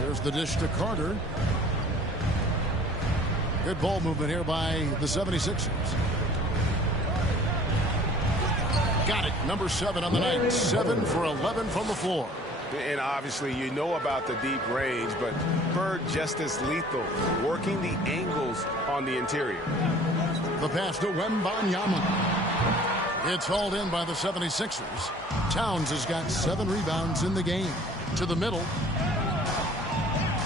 There's the dish to Carter. Good ball movement here by the 76ers. Got it. Number 7 on the night. 7 for 11 from the floor. And obviously you know about the deep range, but Bird just as lethal, working the angles on the interior. The pass to Wembanyama. It's hauled in by the 76ers. Towns has got 7 rebounds in the game. To the middle.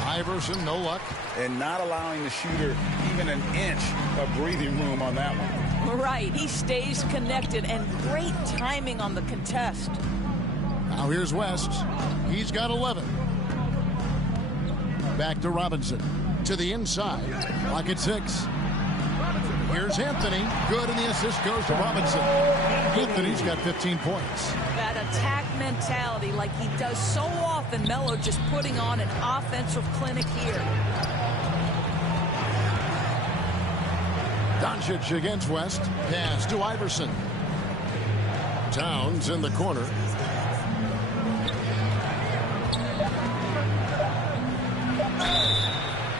Iverson, no luck. And not allowing the shooter even an inch of breathing room on that one. Right. He stays connected, and great timing on the contest. Now here's West. He's got 11. Back to Robinson. To the inside. Clock at 6. Here's Anthony. Good, and the assist goes to Robinson. Anthony's got 15 points. That attack mentality like he does so often. Melo just putting on an offensive clinic here. Doncic against West. Pass to Iverson. Towns in the corner.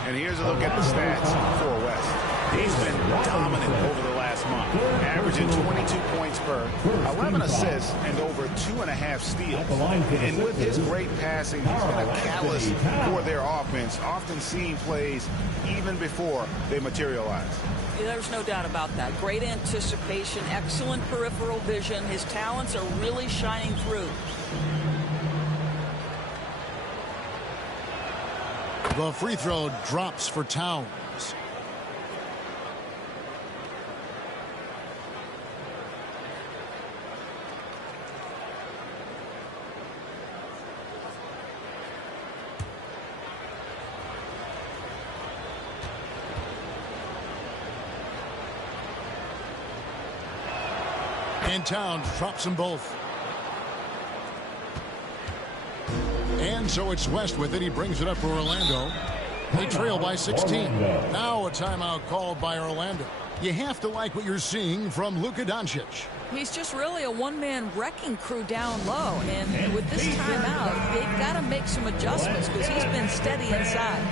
And here's a look at the stats for West. He's been dominant over the last month, averaging 22 points per, 11 assists, and over 2.5 steals. And with his great passing, he's been a catalyst for their offense, often seeing plays even before they materialize. There's no doubt about that. Great anticipation, excellent peripheral vision. His talents are really shining through. The free throw drops for Towns. And Towns drops them both. And so it's West with it. He brings it up for Orlando. They trail by 16. Now a timeout called by Orlando. You have to like what you're seeing from Luka Doncic. He's just really a one-man wrecking crew down low. And with this timeout, they've got to make some adjustments because he's been steady inside.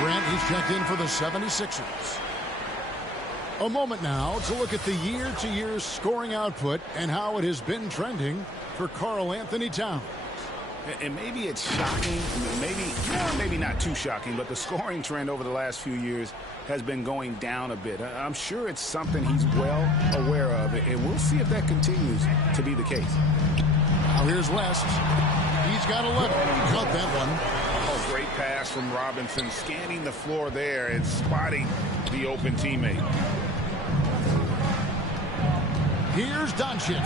Grant, he's checked in for the 76ers. A moment now to look at the year-to-year scoring output and how it has been trending for Karl Anthony Towns. And maybe it's shocking, maybe not too shocking, but the scoring trend over the last few years has been going down a bit. I'm sure it's something he's well aware of, and we'll see if that continues to be the case. Now here's West. He's got 11. Caught that one. Oh, great pass from Robinson, scanning the floor there and spotting the open teammate. Here's Doncic.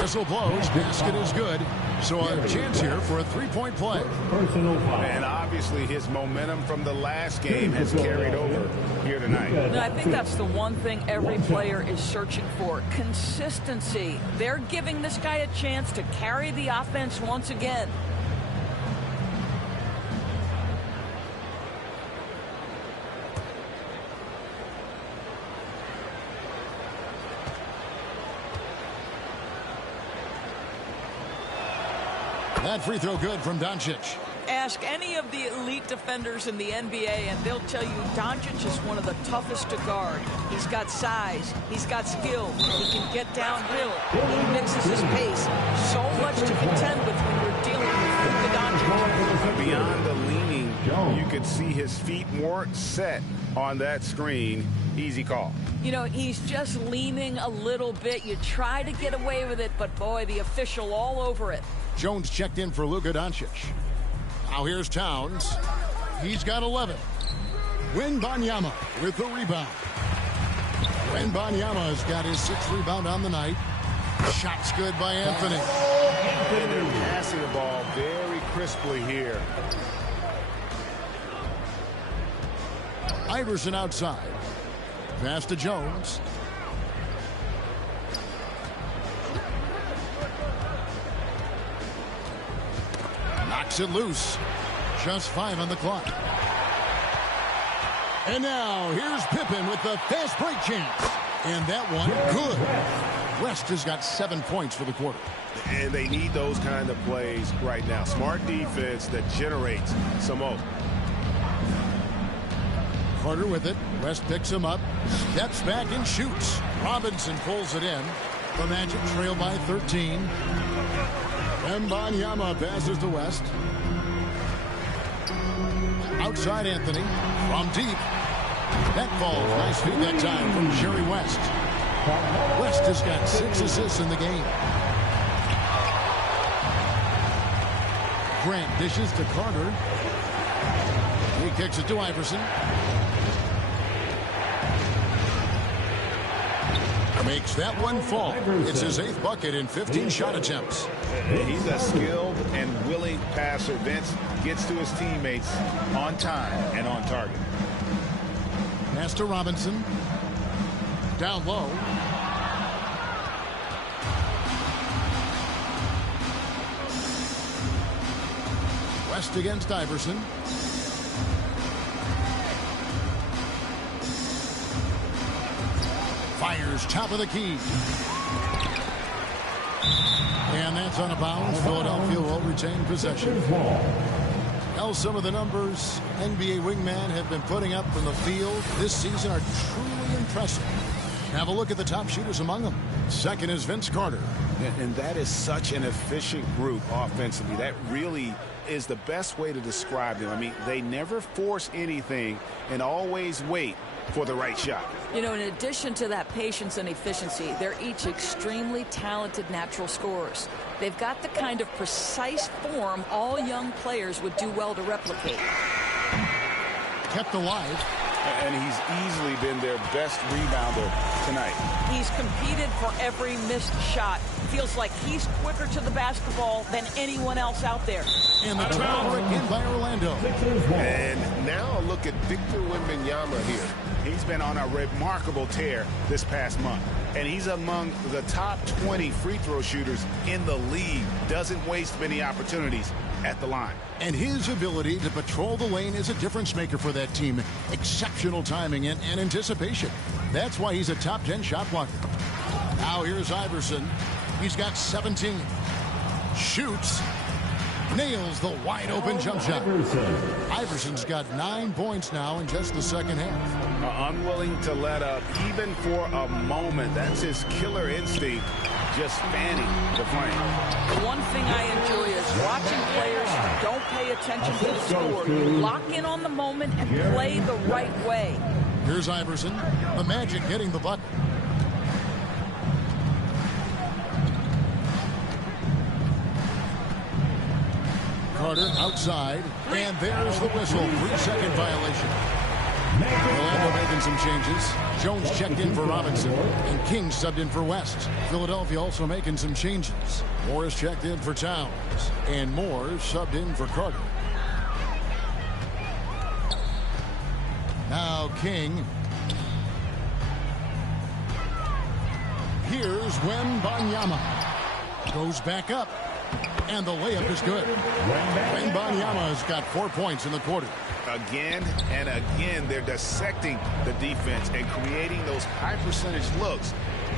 Whistle blows. Basket is good. So a chance here for a three-point play. And obviously his momentum from the last game has carried over here tonight. No, I think that's the one thing every player is searching for. Consistency. They're giving this guy a chance to carry the offense once again. That free throw good from Doncic. Ask any of the elite defenders in the NBA, and they'll tell you Doncic is one of the toughest to guard. He's got size. He's got skill. He can get downhill. He mixes his pace. So much to contend with when you're dealing with Luka Doncic. Beyond the leaning, you could see his feet weren't set on that screen. Easy call. You know, he's just leaning a little bit. You try to get away with it, but boy, the official all over it. Jones checked in for Luka Doncic. Now here's Towns. He's got 11. Wembanyama with the rebound. Wembanyama's got his 6th rebound on the night. Shot's good by Anthony. And they're passing the ball very crisply here. Iverson outside. Pass to Jones. Knocks it loose. Just 5 on the clock. And now here's Pippen with the fast break chance. And that one good. West has got 7 points for the quarter. And they need those kind of plays right now. Smart defense that generates some hope. Carter with it. West picks him up. Steps back and shoots. Robinson pulls it in. The Magic trail by 13. Wembanyama passes to West. Outside Anthony. From deep. That falls. Nice feed that time from Jerry West. West has got 6 assists in the game. Grant dishes to Carter. He kicks it to Iverson. Makes that one fall. It's his 8th bucket in 15 shot attempts. He's a skilled and willing passer. Vince gets to his teammates on time and on target. Pass to Robinson. Down low. West against Iverson. Fires top of the key. And that's on a bounce. Philadelphia will retain possession. Well, some of the numbers NBA wingmen have been putting up from the field this season are truly impressive. Have a look at the top shooters among them. Second is Vince Carter. And that is such an efficient group offensively. That really is the best way to describe them. I mean, they never force anything and always wait for the right shot. You know, in addition to that patience and efficiency, they're each extremely talented natural scorers. They've got the kind of precise form all young players would do well to replicate. Kept alive. And he's easily been their best rebounder tonight. He's competed for every missed shot. Feels like he's quicker to the basketball than anyone else out there. And the turnover again by Orlando. And now look at Victor Wembanyama here. He's been on a remarkable tear this past month. And he's among the top 20 free throw shooters in the league. Doesn't waste many opportunities at the line. And his ability to patrol the lane is a difference maker for that team. Exceptional timing and anticipation. That's why he's a top 10 shot blocker. Now here's Iverson. He's got 17. Shoots. Nails the wide open jump shot. Iverson's got 9 points now in just the second half. Unwilling to let up even for a moment. That's his killer instinct. just fanning the flame. The one thing I enjoy is watching players who don't pay attention to the score, lock in on the moment, and play the right way. Here's Iverson. The Magic hitting the button. Carter outside, and there's the whistle. 3-second violation. Orlando making some changes. Jones checked in for Robinson, and King subbed in for West. Philadelphia also making some changes. Morris checked in for Towns, and Moore subbed in for Carter. Now King. Here's Wembanyama. Goes back up. And the layup is good. Wembanyama has got 4 points in the quarter. Again and again, they're dissecting the defense and creating those high percentage looks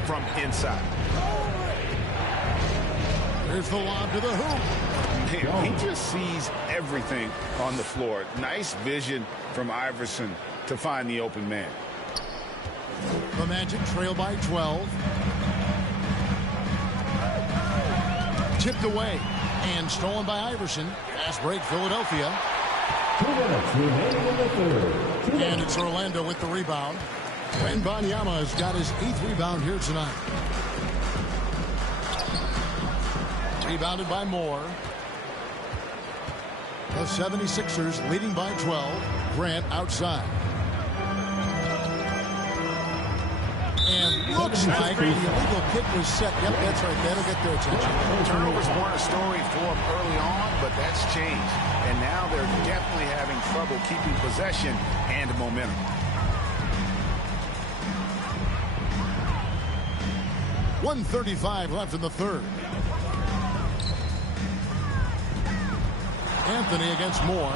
from inside. Here's the lob to the hoop. Man, he just sees everything on the floor. Nice vision from Iverson to find the open man. The Magic trail by 12. Tipped away and stolen by Iverson. Fast break, Philadelphia. 2 minutes remaining in the third. And it's Orlando with the rebound. Wembanyama has got his 8th rebound here tonight. Rebounded by Moore. The 76ers leading by 12. Grant outside. And looks like the illegal kick was set. Yep, that's right. That'll get their attention. Turnovers weren't a story for them early on, but that's changed. And now they're definitely having trouble keeping possession and momentum. .135 left in the third. Anthony against Moore.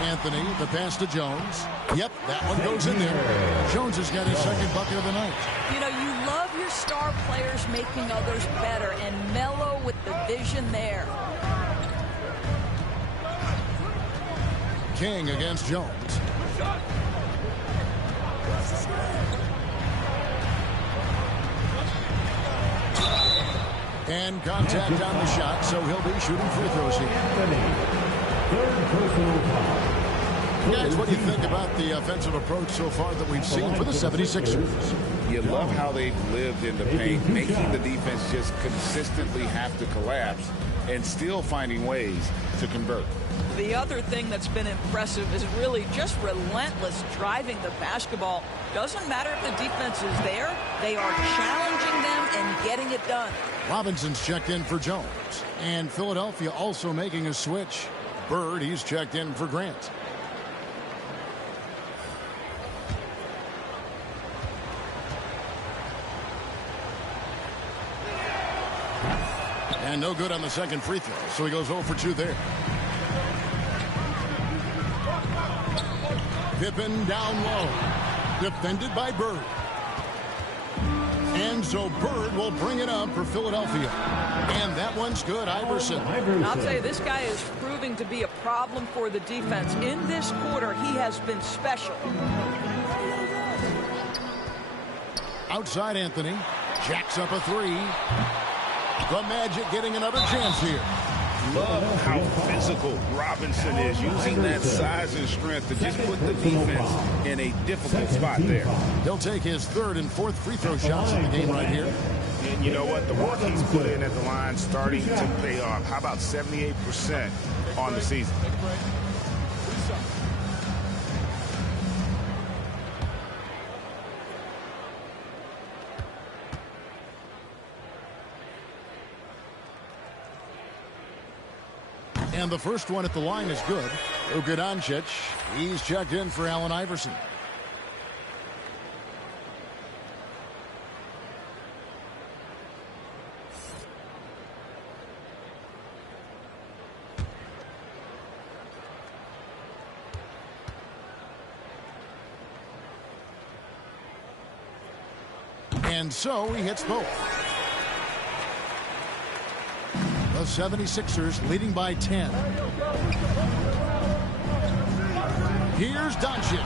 Anthony, the pass to Jones. Yep, that one goes in there. Jones has got his second bucket of the night. You know, you love your star players making others better, and Melo with the vision there. King against Jones. And contact on the shot, so he'll be shooting free throws here. Third personal foul. Guys, what do you think about the offensive approach so far that we've seen for the 76ers? You love how they've lived in the paint, making the defense just consistently have to collapse and still finding ways to convert. The other thing that's been impressive is really just relentless driving the basketball. Doesn't matter if the defense is there, they are challenging them and getting it done. Robinson's checked in for Jones. And Philadelphia also making a switch. Bird, he's checked in for Grant. And no good on the second free throw, so he goes 0 for 2 there. Pippen down low. Defended by Bird. And so Bird will bring it up for Philadelphia. And that one's good, Iverson. I'll tell you, this guy is proving to be a problem for the defense. In this quarter, he has been special. Outside Anthony. Jacks up a 3. The Magic getting another chance here. Love how physical Robinson is, using that size and strength to just put the defense in a difficult spot there. He'll take his 3rd and 4th free throw shots in the game right here. And you know what? The work he's put in at the line starting to pay off. How about 78% on the season? And the first one at the line is good. Luka Doncic, he's checked in for Allen Iverson. And so he hits both. The 76ers leading by 10. Here's Doncic.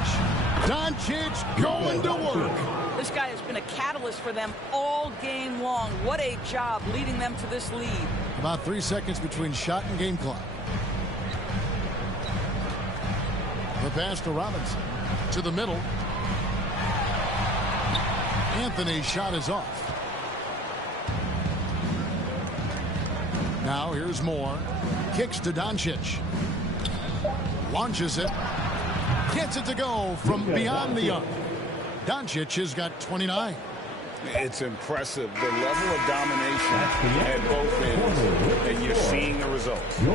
Doncic going to work. This guy has been a catalyst for them all game long. What a job leading them to this lead. About 3 seconds between shot and game clock. The pass to Robinson. To the middle. Anthony's shot is off. Now here's Moore. Kicks to Doncic. Launches it. Gets it to go from beyond the arc. Doncic has got 29. It's impressive, the level of domination at both ends, and you're seeing the results. You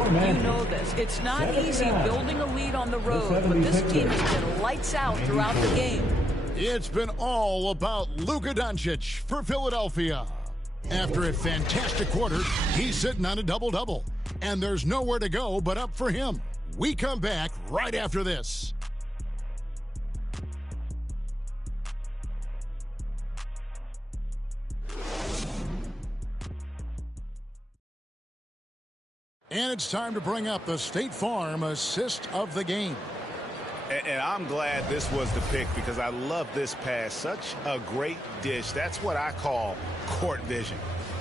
know this. It's not easy building a lead on the road, but this team has been lights out throughout the game. It's been all about Luka Doncic for Philadelphia. After a fantastic quarter, he's sitting on a double-double. And there's nowhere to go but up for him. We come back right after this. And it's time to bring up the State Farm assist of the game. And I'm glad this was the pick because I love this pass. Such a great dish. That's what I call court vision.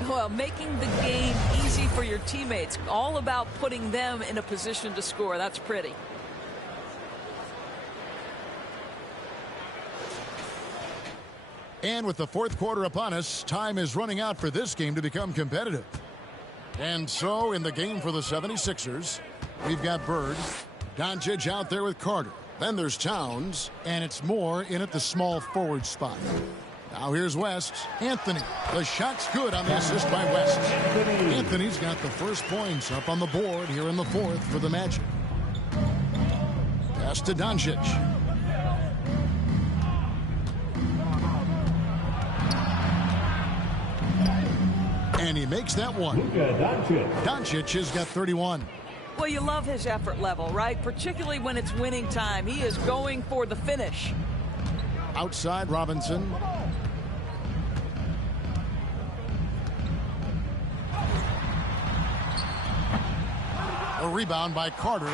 Well, making the game easy for your teammates. All about putting them in a position to score. That's pretty. And with the fourth quarter upon us, time is running out for this game to become competitive. And so in the game for the 76ers, we've got Bird, Doncic out there with Carter. Then there's Towns, and it's Moore in at the small forward spot. Now here's West. Anthony. The shot's good on the assist by West. Anthony's got the first points up on the board here in the fourth for the Magic. Pass to Doncic. And he makes that one. Doncic has got 31. Well, you love his effort level, right? Particularly when it's winning time. He is going for the finish. Outside Robinson. A rebound by Carter.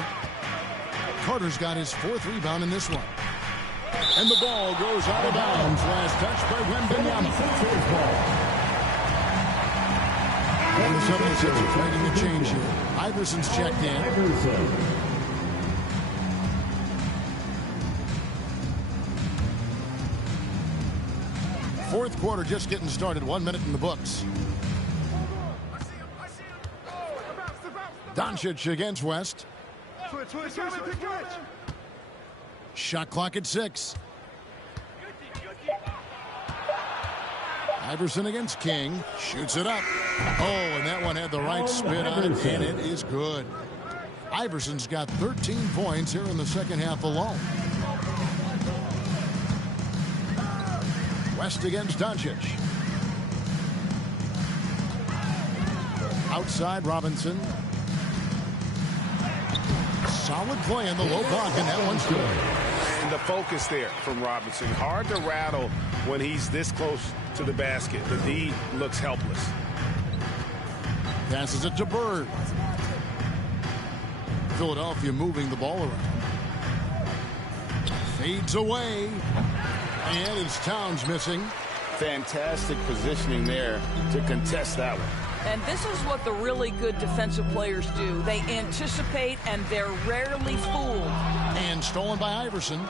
Carter's got his fourth rebound in this one. And the ball goes out of bounds. Last touch by Wembanyama. And the 76ers making a change here. Iverson's checked in. Fourth quarter just getting started. 1 minute in the books. Doncic against West. Shot clock at 6. Iverson against King. Shoots it up. Oh, and that one had the right spin on it, and it is good. Iverson's got 13 points here in the second half alone. West against Doncic. Outside Robinson. Solid play in the low block, and that one's good. And the focus there from Robinson. Hard to rattle when he's this close to the basket. The D looks helpless. Passes it to Bird. Philadelphia moving the ball around. Fades away. And it's Towns missing. Fantastic positioning there to contest that one. And this is what the really good defensive players do. They anticipate, and they're rarely fooled. And stolen by Iverson.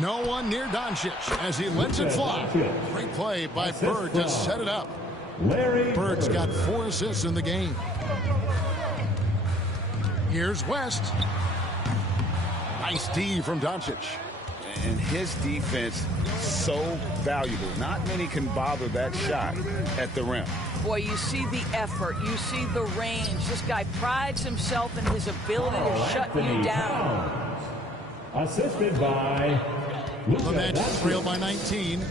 No one near Doncic as he lets it fly. Great play by Bird to set it up. Bird's got 4 assists in the game. Here's West. Nice D from Doncic. And his defense so valuable. Not many can bother that shot at the rim. Boy, you see the effort. You see the range. This guy prides himself in his ability to shut you down. Assisted by The Magic trail by 19.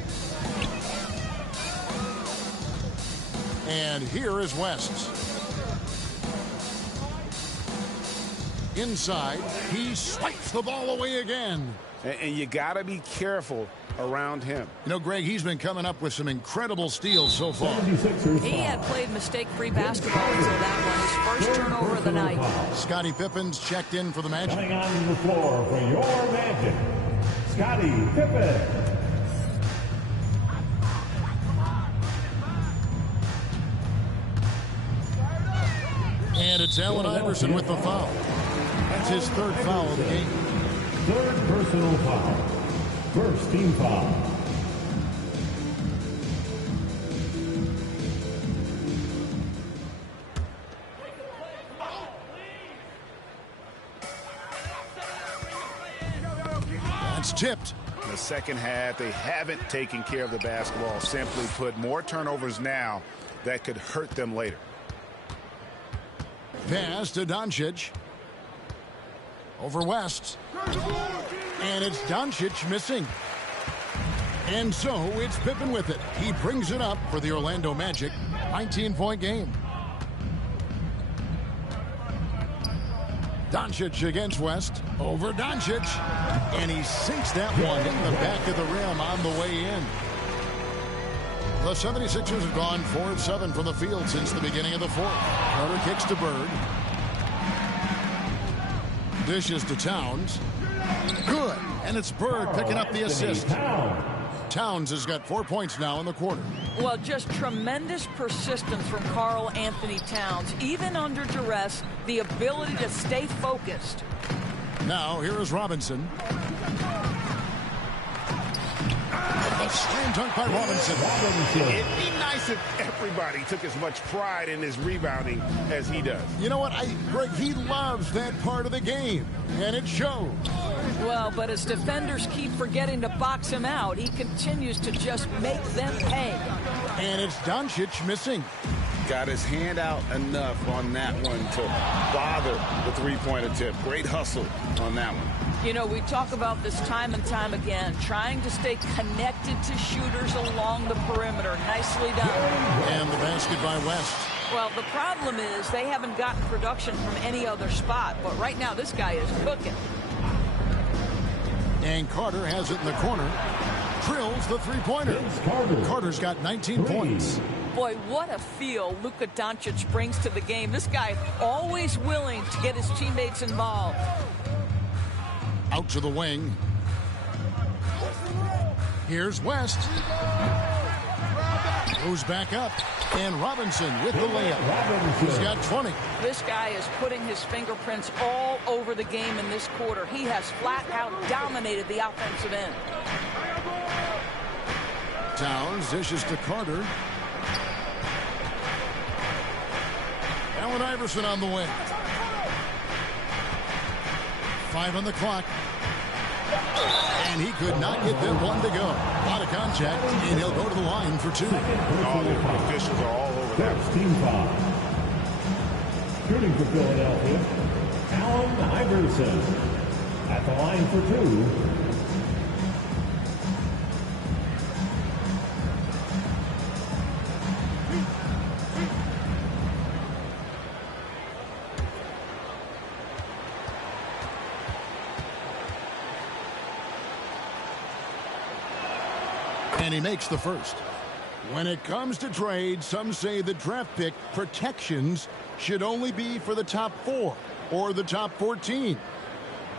And here is West. Inside, he swipes the ball away again. And you got to be careful around him. You know, Greg, he's been coming up with some incredible steals so far. He had played mistake-free basketball until that one. His first turnover of the night. Scottie Pippen's checked in for the Magic. Coming on the floor for your Magic, Scottie Pippen. And it's Allen Iverson with the foul. That's his third foul of the game. Third personal foul. First team foul. That's tipped. In the second half, they haven't taken care of the basketball. Simply put, more turnovers now that could hurt them later. Pass to Doncic. Over West. And it's Doncic missing. And so it's Pippen with it. He brings it up for the Orlando Magic. 19-point game. Doncic against West. Over Doncic. And he sinks that one in the back of the rim on the way in. The 76ers have gone 4 of 7 from the field since the beginning of the fourth. Carter kicks to Bird. Dishes to Towns. Good. And it's Bird picking up the assist. Towns has got 4 points now in the quarter. Well, just tremendous persistence from Karl Anthony Towns. Even under duress, the ability to stay focused. Now, here is Robinson. A slam dunk by Robinson. It'd be nice if everybody took as much pride in his rebounding as he does. You know what, Greg, he loves that part of the game, and it shows. Well, but as defenders keep forgetting to box him out, he continues to just make them pay. And it's Doncic missing. Got his hand out enough on that one to bother the three-point attempt. Great hustle on that one. You know, we talk about this time and time again, trying to stay connected to shooters along the perimeter. Nicely done. And the basket by West. Well, the problem is they haven't gotten production from any other spot, but right now this guy is cooking. And Carter has it in the corner. Drills the three-pointer. Carter's got 19 points. Boy, what a feel Luka Doncic brings to the game. This guy always willing to get his teammates involved. Out to the wing. Here's West. Goes back up. And Robinson with the layup. He's got 20. This guy is putting his fingerprints all over the game in this quarter. He has flat out dominated the offensive end. Towns dishes to Carter. Allen Iverson on the wing. 5 on the clock. And he could not get that one to go. A lot of contact, and he'll go to the line for 2. All the officials are all over that. First team foul. Shooting for Philadelphia, Allen Iverson. At the line for 2. And he makes the first. When it comes to trades, some say the draft pick protections should only be for the top 4 or the top 14.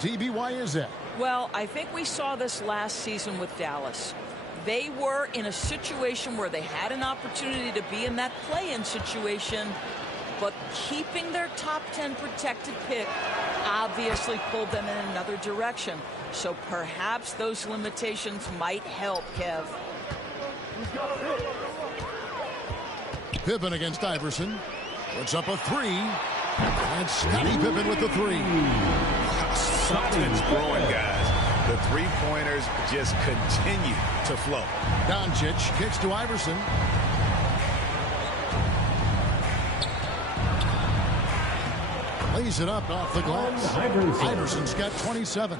DB, why is that? Well, I think we saw this last season with Dallas. They were in a situation where they had an opportunity to be in that play-in situation, but keeping their top 10 protected pick obviously pulled them in another direction. So perhaps those limitations might help, Kev. Pippen against Iverson. Puts up a 3. And Scottie Pippen with the 3. Something's growing, guys. The three-pointers just continue to flow. Doncic kicks to Iverson. Lays it up off the glass. Iverson's got 27.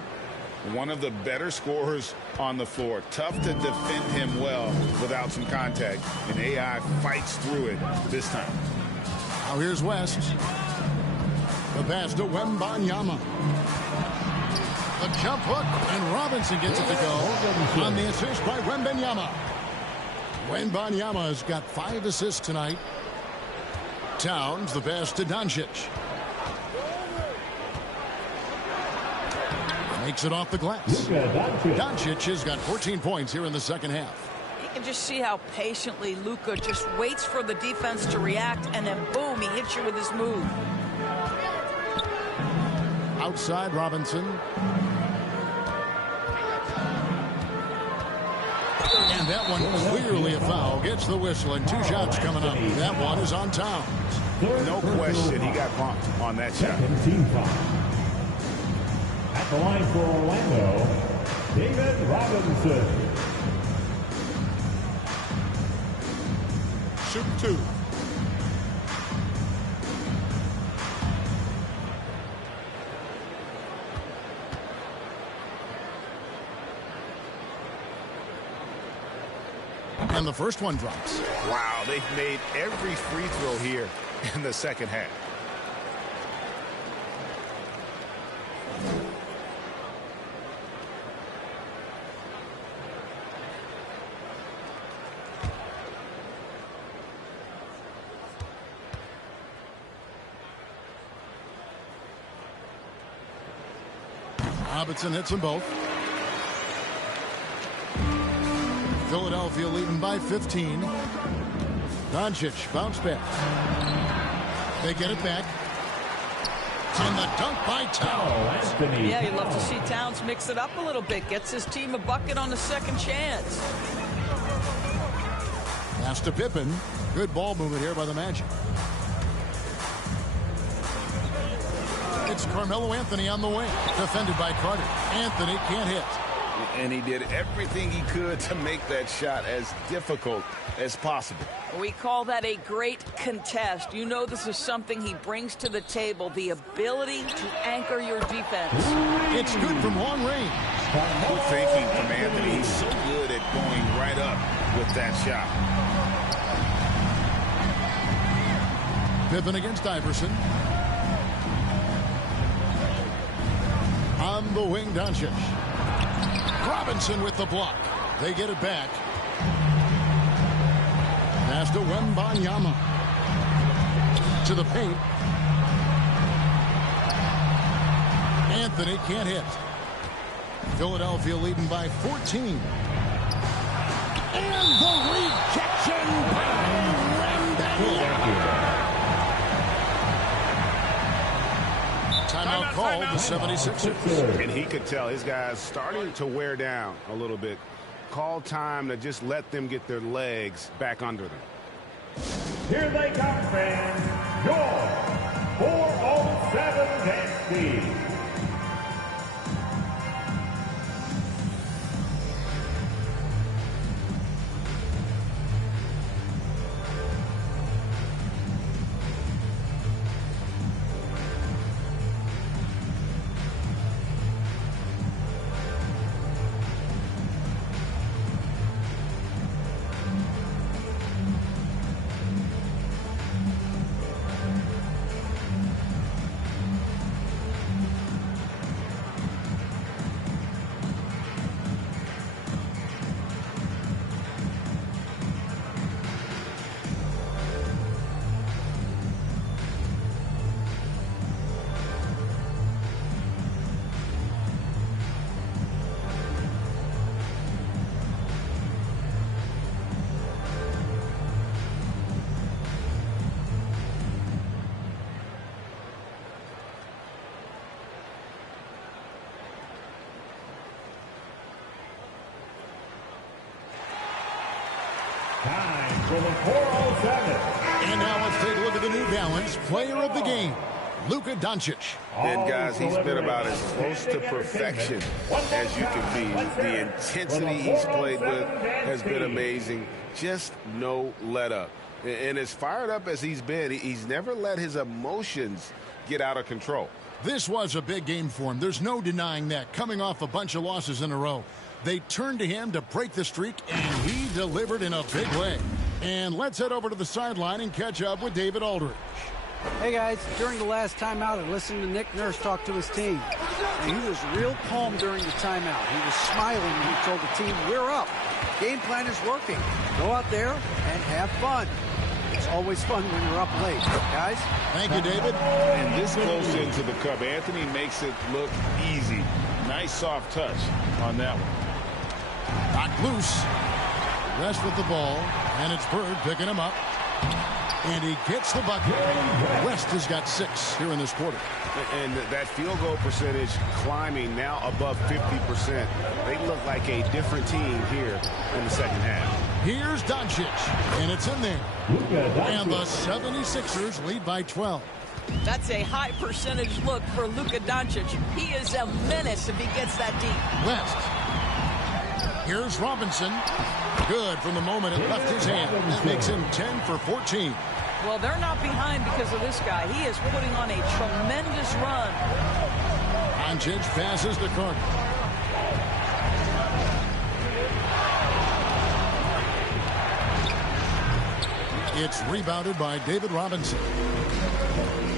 One of the better scorers on the floor. Tough to defend him well without some contact. And AI fights through it this time. Now here's West. The pass to Wembanyama. The jump hook, and Robinson gets it to go on the assist by Wembanyama. Wembanyama has got 5 assists tonight. Towns, the pass to Doncic. Makes it off the glass. Doncic has got 14 points here in the second half. You can just see how patiently Luka just waits for the defense to react, and then boom, he hits you with his move. Outside Robinson. And that one clearly a foul. Gets the whistle, and 2 shots coming up. That one is on Towns. No question, he got bumped on that shot. Team foul. At the line for Orlando, David Robinson. Shoot 2. And the first one drops. Wow, they've made every free throw here in the second half. Robinson hits them both. Philadelphia leading by 15. Doncic bounce back. They get it back. And the dunk by Towns. Yeah, you'd love to see Towns mix it up a little bit. Gets his team a bucket on the second chance. Pass to Pippen. Good ball movement here by the Magic. It's Carmelo Anthony on the wing. Defended by Carter. Anthony can't hit. And he did everything he could to make that shot as difficult as possible. We call that a great contest. You know this is something he brings to the table, the ability to anchor your defense. It's good from long range. Good thinking from Anthony. He's so good at going right up with that shot. Pippen against Iverson. On the wing, Doncic. Robinson with the block. They get it back. Pass to Wembanyama. To the paint. Anthony can't hit. Philadelphia leading by 14. And the rejection by Wembanyama. Timeout called the 76ers. And he could tell his guys starting to wear down a little bit. Call time to just let them get their legs back under them. Here they come, fans. Your 407 Dynasty. Time for the 407. And now let's take a look at the New Balance player of the game, Luka Doncic. And guys, he's been about as close to perfection as you can be. The intensity he's played with has been amazing. Just no let up. And as fired up as he's been, he's never let his emotions get out of control. This was a big game for him. There's no denying that. Coming off a bunch of losses in a row. They turned to him to break the streak, and he delivered in a big way. And let's head over to the sideline and catch up with David Aldridge. Hey, guys. During the last timeout, I listened to Nick Nurse talk to his team. And he was real calm during the timeout. He was smiling when he told the team, we're up. Game plan is working. Go out there and have fun. It's always fun when you're up late, guys. Thank you, David. And this close into the cup, Anthony makes it look easy. Nice soft touch on that one. Knocked loose. West with the ball, and it's Bird picking him up. And he gets the bucket. West has got 6 here in this quarter. And that field goal percentage climbing now above 50%. They look like a different team here in the second half. Here's Doncic, and it's in there. And the 76ers lead by 12. That's a high percentage look for Luka Doncic. He is a menace if he gets that deep. West. Here's Robinson. Good from the moment it left his hand. That makes him 10 for 14. Well, they're not behind because of this guy. He is putting on a tremendous run. Doncic passes to Carter. It's rebounded by David Robinson.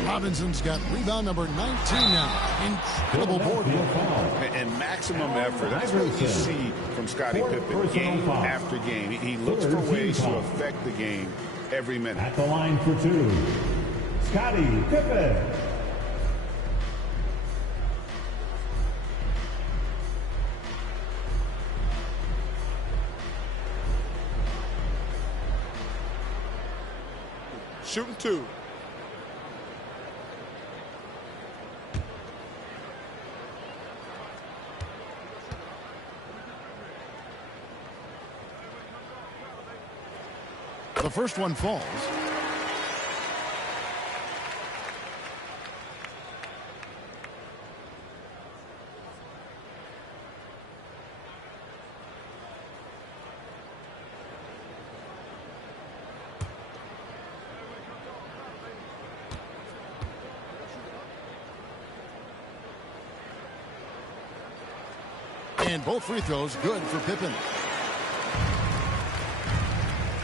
Robinson's got rebound number 19 now. Incredible board work. And maximum effort. That's what you see from Scottie Pippen game after game. He looks for ways to affect the game every minute. At the line for 2, Scottie Pippen. Shooting 2. The first one falls. And both free throws good for Pippen.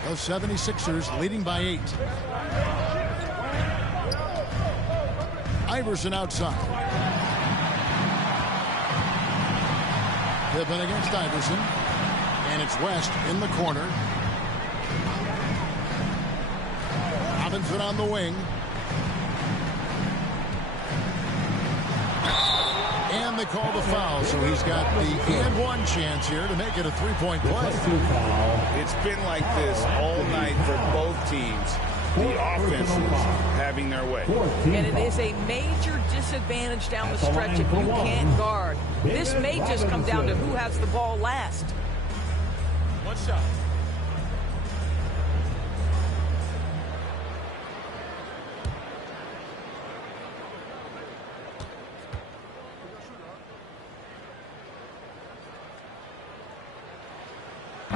The 76ers leading by 8. Iverson outside. Pippen against Iverson. And it's West in the corner. Robinson on the wing. And they call the foul, so he's got the and one chance here to make it a three-point play. It's been like this all night for both teams. The offenses having their way. And it is a major disadvantage down the stretch if you can't guard. This may just come down to who has the ball last. One shot.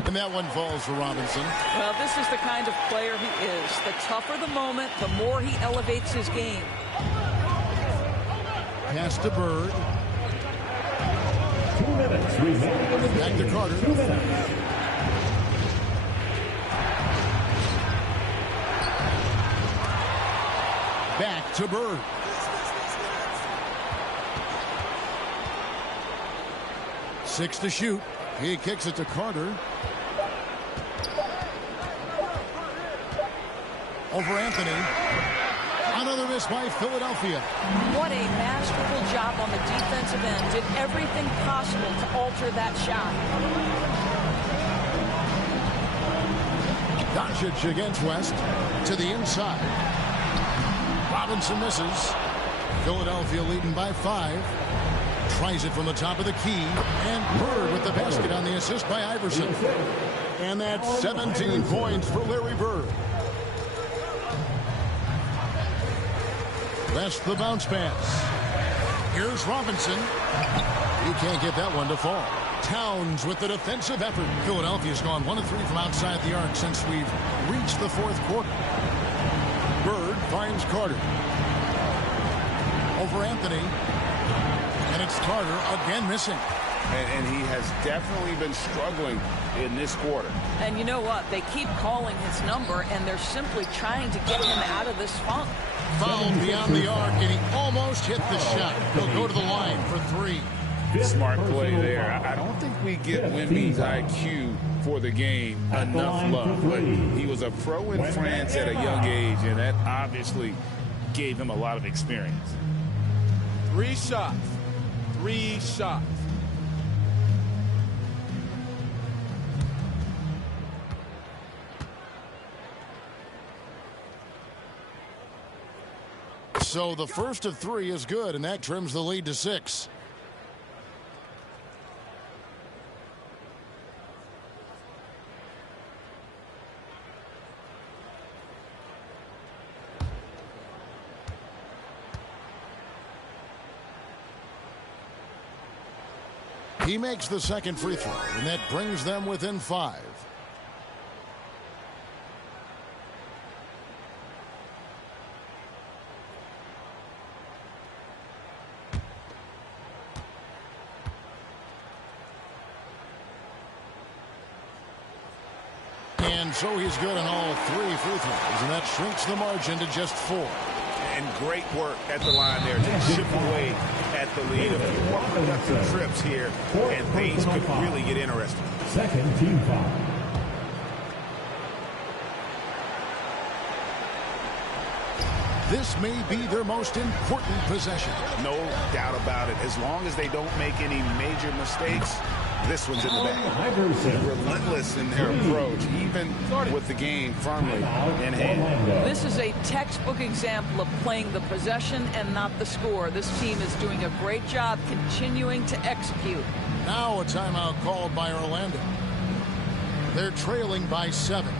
And that one falls for Robinson. Well, this is the kind of player he is. The tougher the moment, the more he elevates his game. Pass to Bird. 2 minutes remaining. Back to Carter. 2 minutes. Back to Bird. Six to shoot. He kicks it to Carter. Over Anthony. Another miss by Philadelphia. What a masterful job on the defensive end. Did everything possible to alter that shot. Doncic against West. To the inside. Robinson misses. Philadelphia leading by 5. Tries it from the top of the key. And Bird with the basket on the assist by Iverson. And that's 17 points for Larry Bird. West the bounce pass. Here's Robinson. He can't get that one to fall. Towns with the defensive effort. Philadelphia's gone 1 of 3 from outside the arc since we've reached the fourth quarter. Bird finds Carter. Over Anthony. And it's Carter again missing. And he has definitely been struggling in this quarter. And you know what? They keep calling his number, and they're simply trying to get him out of this funk. Fouled beyond the arc, and he almost hit the shot. He'll go to the line for 3. Smart play there. I don't think we give Wemby's IQ for the game enough love. But he was a pro in France at a young age, and that obviously gave him a lot of experience. 3 shots. 3 shots. So the first of 3 is good, and that trims the lead to 6. He makes the second free throw, and that brings them within 5. And so he's good on all 3 free throws, and that shrinks the margin to just 4. And great work at the line there to chip away at the lead. A few more productive trips here, and things could really get interesting. Second team foul. This may be their most important possession. No doubt about it. As long as they don't make any major mistakes, this one's in the bag. They're relentless in their approach, even with the game firmly in hand. This is a textbook example of playing the possession and not the score. This team is doing a great job continuing to execute. Now a timeout called by Orlando. They're trailing by 7.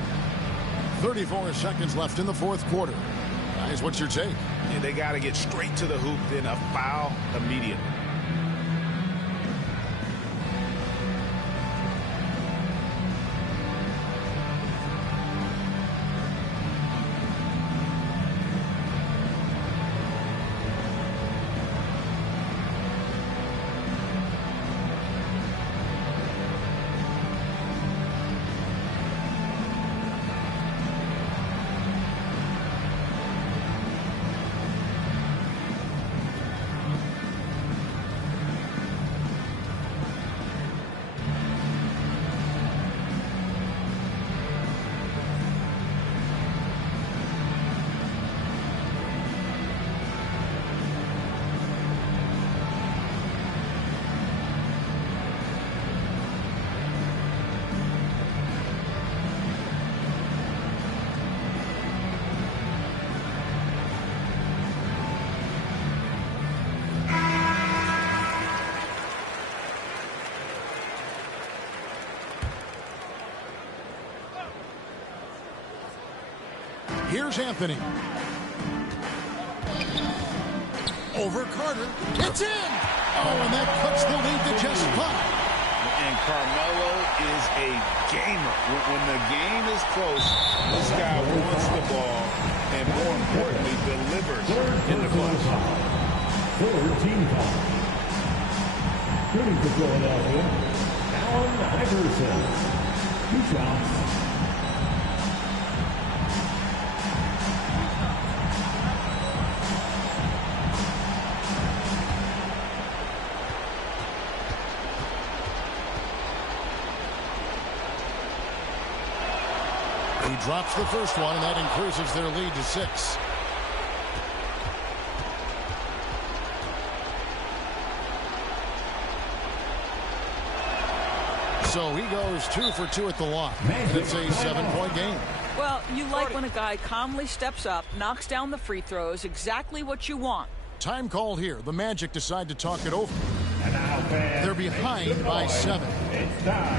34 seconds left in the fourth quarter. Guys, what's your take? Yeah, they got to get straight to the hoop, then a foul immediately. Here's Anthony. Over Carter. It's in! Oh, and that cuts the lead to just 5. And Carmelo is a gamer. When the game is close, this guy wants the ball and, more importantly, delivers in the clutch. Third team foul. Shooting for Philadelphia, Allen Iverson. 2 shots. He drops the first one, and that increases their lead to 6. So he goes 2 for 2 at the line. And it's a 7-point game. Well, you like when a guy calmly steps up, knocks down the free throws, exactly what you want. Time called here. The Magic decide to talk it over. They're behind by 7.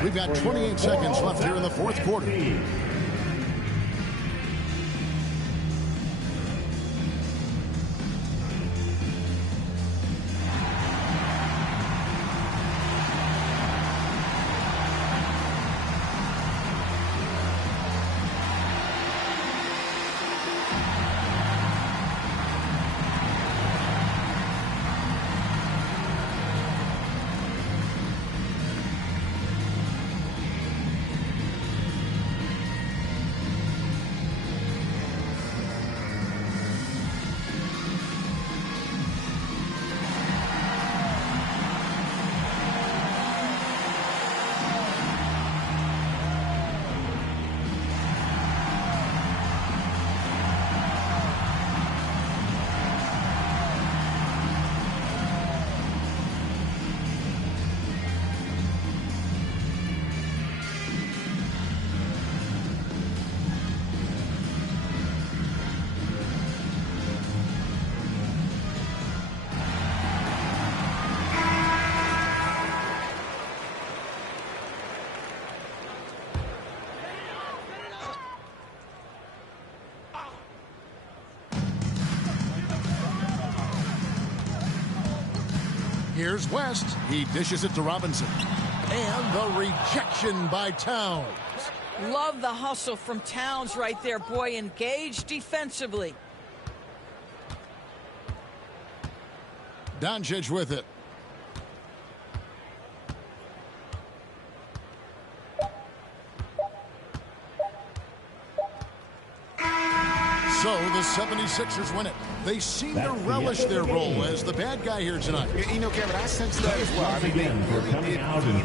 We've got 28 seconds left here in the fourth quarter. Here's West. He dishes it to Robinson. And the rejection by Towns. Love the hustle from Towns right there. Boy, engaged defensively. Doncic with it. So the 76ers win it. They seem to relish their role as the bad guy here tonight. You know, Kevin, I sense that as well. I mean, they really did feed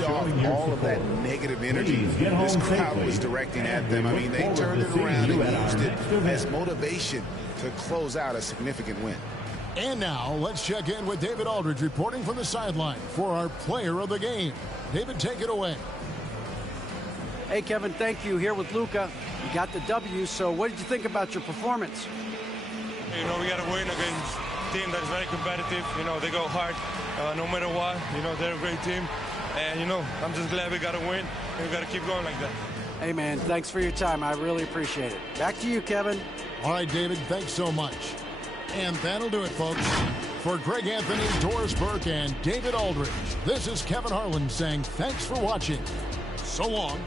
off all of that negative energy this crowd was directing at them. I mean, they turned it around and used it as motivation to close out a significant win. And now let's check in with David Aldridge reporting from the sideline for our player of the game. David, take it away. Hey, Kevin, thank you. Here with Luka. You got the W, so what did you think about your performance? You know, we got to win against a team that is very competitive. You know, they go hard no matter what. You know, they're a great team. And, you know, I'm just glad we got to win, and we got to keep going like that. Hey, man, thanks for your time. I really appreciate it. Back to you, Kevin. All right, David, thanks so much. And that'll do it, folks. For Greg Anthony, Doris Burke, and David Aldridge, this is Kevin Harlan saying thanks for watching. So long.